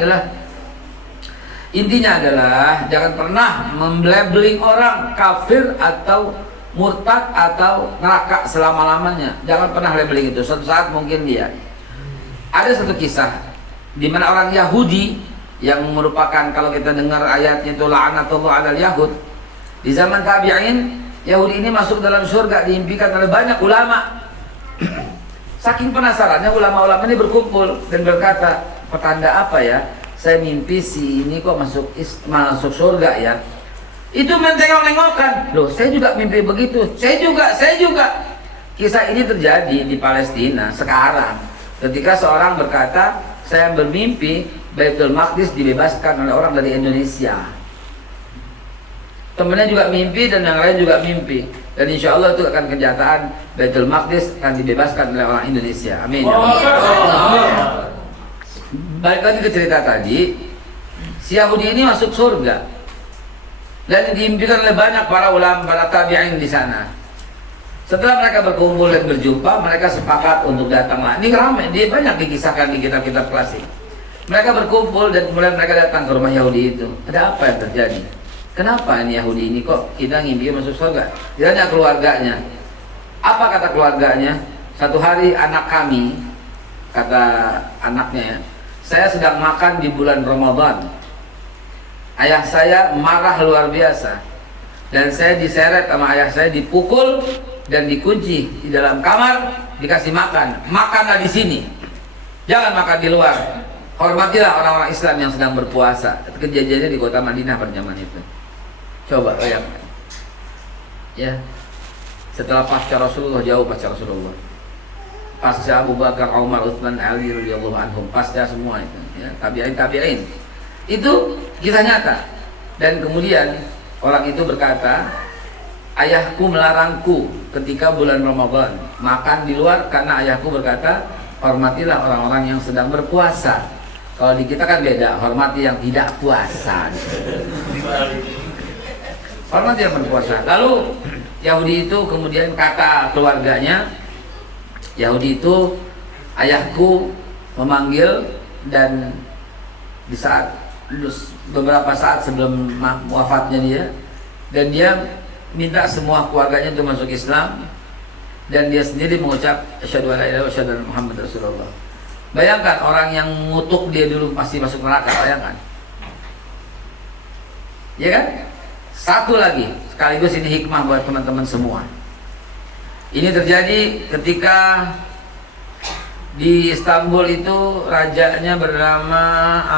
adalah jangan pernah memblabeling orang kafir atau murtad atau neraka selama-lamanya. Jangan pernah labeling itu. Suatu saat mungkin dia. Ada satu kisah di mana orang Yahudi yang merupakan, kalau kita dengar ayatnya itu la'anatullah 'alal yahud, di zaman tabi'in Yahudi ini masuk dalam surga diimpikan oleh banyak ulama. Saking penasarannya ulama-ulama ini berkumpul dan berkata, petanda apa ya? Saya mimpi si ini kok masuk surga ya. Itu mentengok-nengokkan. Loh, saya juga mimpi begitu. Saya juga. Kisah ini terjadi di Palestina sekarang. Ketika seorang berkata, saya bermimpi Baitul Maqdis dibebaskan oleh orang dari Indonesia. Temennya juga mimpi dan yang lain juga mimpi. Dan insya Allah itu akan kenyataan, Baitul Maqdis akan dibebaskan oleh orang Indonesia. Amin. Balik lagi ke cerita tadi, si Yahudi ini masuk surga dan diimpikan oleh banyak para ulama, para tabi'in di sana. Setelah mereka berkumpul dan berjumpa, mereka sepakat untuk datang. Ini ramai, dia banyak dikisahkan di kitab-kitab klasik. Mereka berkumpul dan kemudian mereka datang ke rumah Yahudi itu. Ada apa yang terjadi? Kenapa ini Yahudi ini kok kita ngimpi masuk surga? Ditanya keluarganya. Apa kata keluarganya? Satu hari anak kami, kata anaknya, saya sedang makan di bulan Ramadan. Ayah saya marah luar biasa. Dan saya diseret sama ayah saya, dipukul dan dikunci di dalam kamar, dikasih makan. Makanlah di sini, jangan makan di luar. Hormatilah orang-orang Islam yang sedang berpuasa. Kejadiannya di kota Madinah pada zaman itu. Coba bayangkan. Ya, setelah pasca Rasulullah, jauh pasca Rasulullah, pasca Abu Bakar, Umar, Utsman, Ali radhiyallahu anhum, pasca semua itu, ya, tabi'in. Itu kisah nyata. Dan kemudian orang itu berkata, ayahku melarangku ketika bulan Ramadan makan di luar karena ayahku berkata, hormatilah orang-orang yang sedang berpuasa. Kalau di kita kan beda, hormati yang tidak puasa. Hormati yang berpuasa. Lalu Yahudi itu kemudian kata keluarganya, Yahudi itu, ayahku memanggil dan di saat beberapa saat sebelum wafatnya dia, dan dia minta semua keluarganya itu masuk Islam, dan dia sendiri mengucap asyhadu an la ilaha illallah wa asyhadu anna Muhammadar Rasulullah. Bayangkan orang yang ngutuk dia dulu pasti masuk neraka, bayangkan. Ya kan? Satu lagi, sekaligus ini hikmah buat teman-teman semua. Ini terjadi ketika di Istanbul itu rajanya bernama,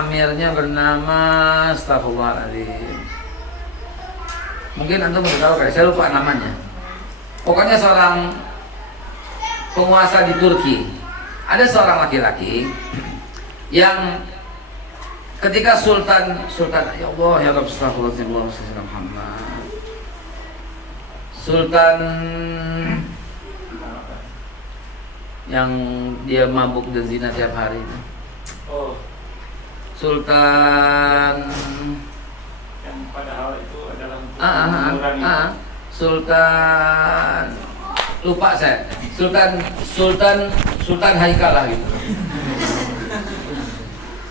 amirnya bernama, astagfirullahaladzim. Mungkin antum belum tahu kan, saya lupa namanya. Pokoknya seorang penguasa di Turki. Ada seorang laki-laki yang ketika Sultan ya Allah ya Rabb astagfirullahaladzim Muhammad, Sultan yang dia mabuk dan zina tiap hari itu. Oh, Sultan yang padahal itu adalah Sultan, lupa saya. Sultan Haikal lah gitu.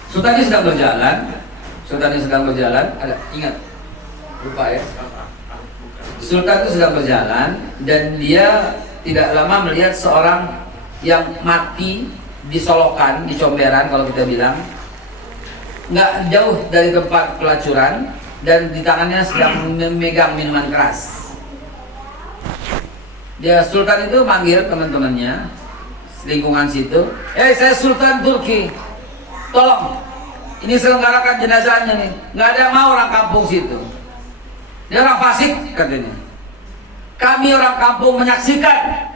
Sultan ini sedang berjalan, ada ingat? Lupa ya. Sultan itu sedang berjalan dan dia tidak lama melihat seorang yang mati di solokan, di comberan kalau kita bilang, nggak jauh dari tempat pelacuran, dan di tangannya sedang memegang minuman keras. Dia Sultan itu manggil teman-temannya lingkungan situ, saya Sultan Turki, tolong ini selenggarakan jenazahnya nih, nggak ada yang mau orang kampung situ. Dia orang fasik katanya. Kami orang kampung menyaksikan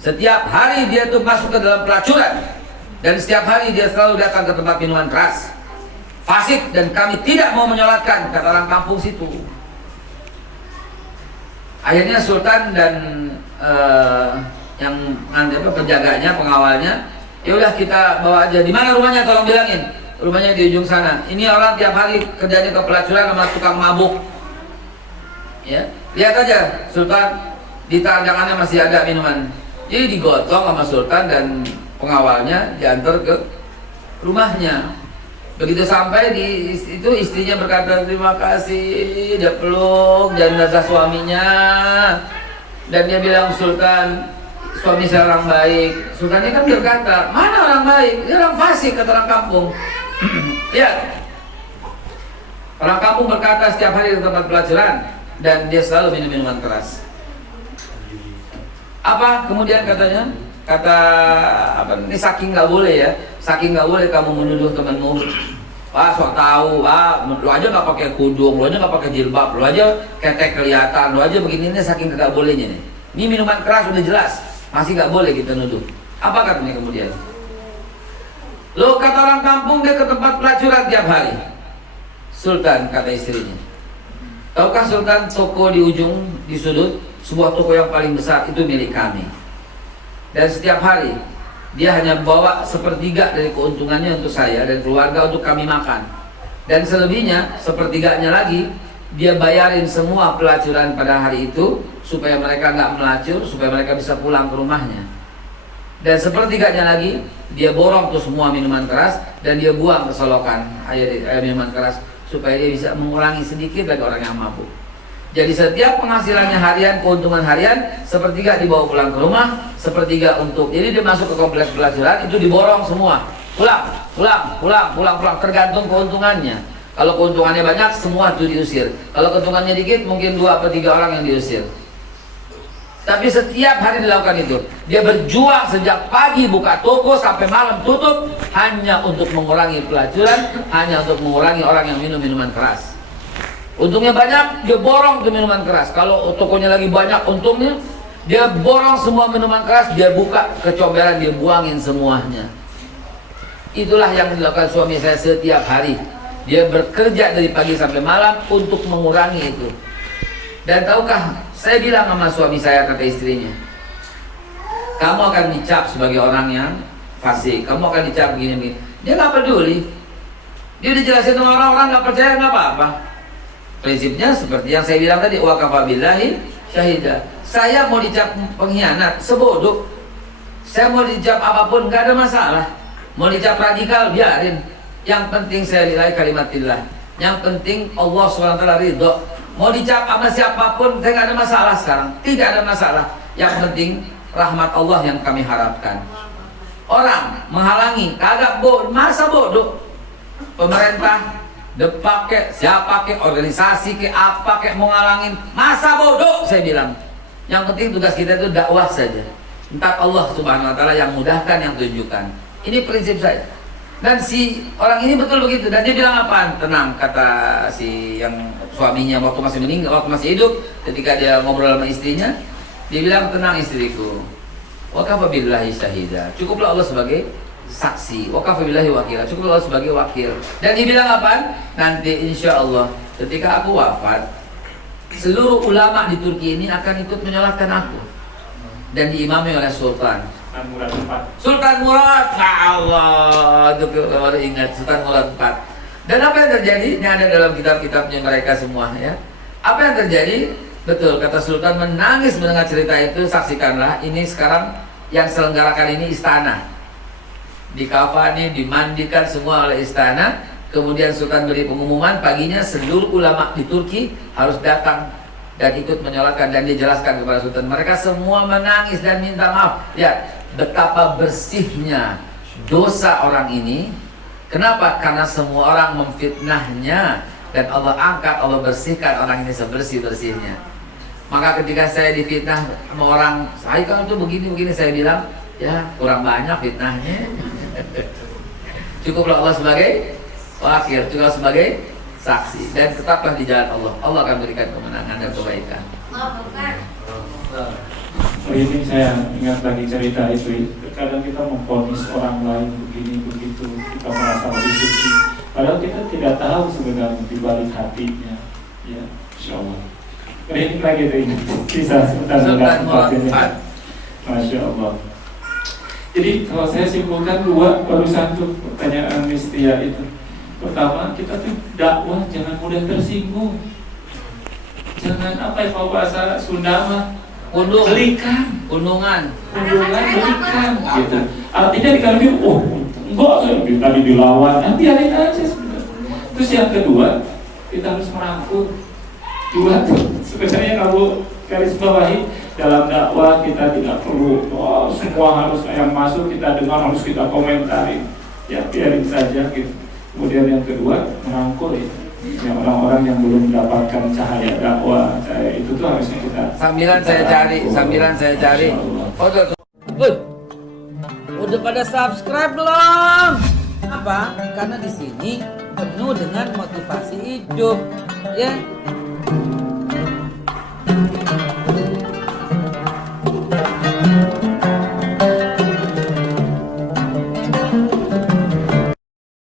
setiap hari dia tuh masuk ke dalam pelacuran, dan setiap hari dia selalu datang ke tempat minuman keras. Fasik, dan kami tidak mau menyolatkan, kata orang kampung situ. Akhirnya Sultan dan yang penjaganya, pengawalnya, ya udah kita bawa aja. Di mana rumahnya? Tolong bilangin. Rumahnya di ujung sana. Ini orang tiap hari kerjanya ke pelacuran sama tukang mabuk. Ya, lihat aja Sultan, di tangannya masih ada minuman. Jadi digotong sama Sultan dan pengawalnya, diantar ke rumahnya. Begitu sampai di itu, istrinya berkata terima kasih, dia peluk jenazah suaminya, dan dia bilang, Sultan, suami saya orang baik. Sultan ini kan berkata, mana orang baik? Dia orang fasik, kata orang kampung. Ya, orang kampung berkata setiap hari di tempat pelacuran, dan dia selalu minum minuman keras. Apa kemudian katanya? Kata apa? Ini saking nggak boleh ya, saking nggak boleh kamu menuduh temanmu. Wah, sok tahu, lu aja nggak pakai kudung, lu aja nggak pakai jilbab, lu aja ketek kelihatan, lu aja begini, ini saking nggak bolehnya nih. Ini minuman keras udah jelas, masih nggak boleh kita nuduh. Apa katanya kemudian? Lo kata orang kampung dia ke tempat pelacuran tiap hari. Sultan kata istrinya, tahukah Sultan, toko di ujung di sudut sebuah toko yang paling besar itu milik kami. Dan setiap hari dia hanya bawa sepertiga dari keuntungannya untuk saya dan keluarga untuk kami makan. Dan selebihnya, sepertiganya lagi dia bayarin semua pelacuran pada hari itu supaya mereka nggak melacur, supaya mereka bisa pulang ke rumahnya. Dan sepertiganya lagi dia borong tuh semua minuman keras dan dia buang ke solokan air minuman keras supaya dia bisa mengurangi sedikit lagi orang yang mabuk. Jadi setiap penghasilannya harian, keuntungan harian, sepertiga dibawa pulang ke rumah, sepertiga untuk, jadi dia masuk ke kompleks pelacuran itu diborong semua, pulang, tergantung keuntungannya. Kalau keuntungannya banyak, semua itu diusir. Kalau keuntungannya dikit, mungkin 2 atau 3 orang yang diusir. Tapi setiap hari dilakukan itu. Dia berjuang sejak pagi buka toko sampai malam tutup, hanya untuk mengurangi pelacuran, hanya untuk mengurangi orang yang minum minuman keras. Untungnya banyak, dia borong ke minuman keras. Kalau tokonya lagi banyak untungnya, dia borong semua minuman keras, dia buka kecomberan, dia buangin semuanya. Itulah yang dilakukan suami saya setiap hari. Dia bekerja dari pagi sampai malam untuk mengurangi itu. Dan tahukah, saya bilang sama suami saya, kata istrinya, kamu akan dicap sebagai orang yang fasik, kamu akan dicap begini-begini. Dia nggak peduli. Dia udah jelasin sama orang-orang nggak percaya, nggak apa-apa. Prinsipnya seperti yang saya bilang tadi, wa kafa billahi syahida. Saya mau dicap pengkhianat, sebodoh. Saya mau dicap apapun, nggak ada masalah. Mau dicap radikal, biarin. Yang penting saya lillahi kalimatillah. Yang penting Allah SWT ridho. Mau dicap sama siapapun, saya nggak ada masalah sekarang. Tidak ada masalah. Yang penting rahmat Allah yang kami harapkan. Orang menghalangi, kagak bodoh, masa bodoh. Pemerintah, depak kek, siapa kek, organisasi kek, apa kek mau ngalangin, masa bodoh saya bilang. Yang penting tugas kita itu dakwah saja. Entah Allah Subhanahu Wa Taala yang mudahkan, yang tunjukkan. Ini prinsip saya. Dan si orang ini betul begitu. Dan dia bilang apaan? Tenang, kata si yang suaminya waktu masih meninggal, waktu masih hidup, ketika dia ngobrol sama istrinya, dia bilang, tenang istriku, wa kafa billahi syahida, cukuplah Allah sebagai saksi, wa kafa billahi wakila, cukuplah Allah sebagai wakil. Dan dia bilang apaan? Nanti insya Allah ketika aku wafat, seluruh ulama di Turki ini akan ikut menyolatkan aku dan diimami oleh Sultan Sultan Murad. Nah Allah, itu baru ingat Sultan Murad IV. Dan apa yang terjadi? Ini ada dalam kitab-kitabnya mereka semua ya. Apa yang terjadi? Betul, kata Sultan menangis mendengar cerita itu. Saksikanlah, ini sekarang yang selenggarakan ini istana. Dikafani, dimandikan semua oleh istana. Kemudian Sultan beri pengumuman, paginya seluruh ulama di Turki harus datang dan ikut menyolatkan. Dan dia jelaskan kepada Sultan, mereka semua menangis dan minta maaf. Lihat betapa bersihnya dosa orang ini. Kenapa? Karena semua orang memfitnahnya dan Allah angkat, Allah bersihkan orang ini sebersih-bersihnya. Maka ketika saya difitnah sama orang, saya kan tuh begini-begini, saya bilang, ya kurang banyak fitnahnya. Cukuplah Allah sebagai wakil, cukuplah sebagai saksi, dan tetaplah di jalan Allah. Allah akan berikan kemenangan dan kebaikan. Ini saya ingat lagi cerita itu. Kadang kita memvonis orang lain begini begitu, kita merasa lebih suci, padahal kita tidak tahu sebenarnya di balik hatinya. Ya, insya Allah. Ini lagi tuh ini kisah Sultan Murad ini. Masya Allah. Jadi kalau saya simpulkan dua, baru satu pertanyaan Mistia itu. Pertama, kita tuh dakwah jangan mudah tersinggung. Jangan apa ya kalau bahasa Sunda mah, belikan, undungan, belikan, gitu. Artinya dikali oh enggak, tadi dilawan, nanti biarin aja sebenarnya. Terus yang kedua, kita harus merangkul. Dua tuh, sebenarnya kalau garis bawahi dalam dakwah kita tidak perlu semua harus yang masuk kita dengar, harus kita komentari. Ya biarin saja gitu. Kemudian yang kedua, merangkul ya. Yang orang-orang yang belum mendapatkan cahaya dakwah, itu tuh harusnya kita sambilan saya cari. Udah pada subscribe belum? Apa? Karena di sini penuh dengan motivasi hidup, ya.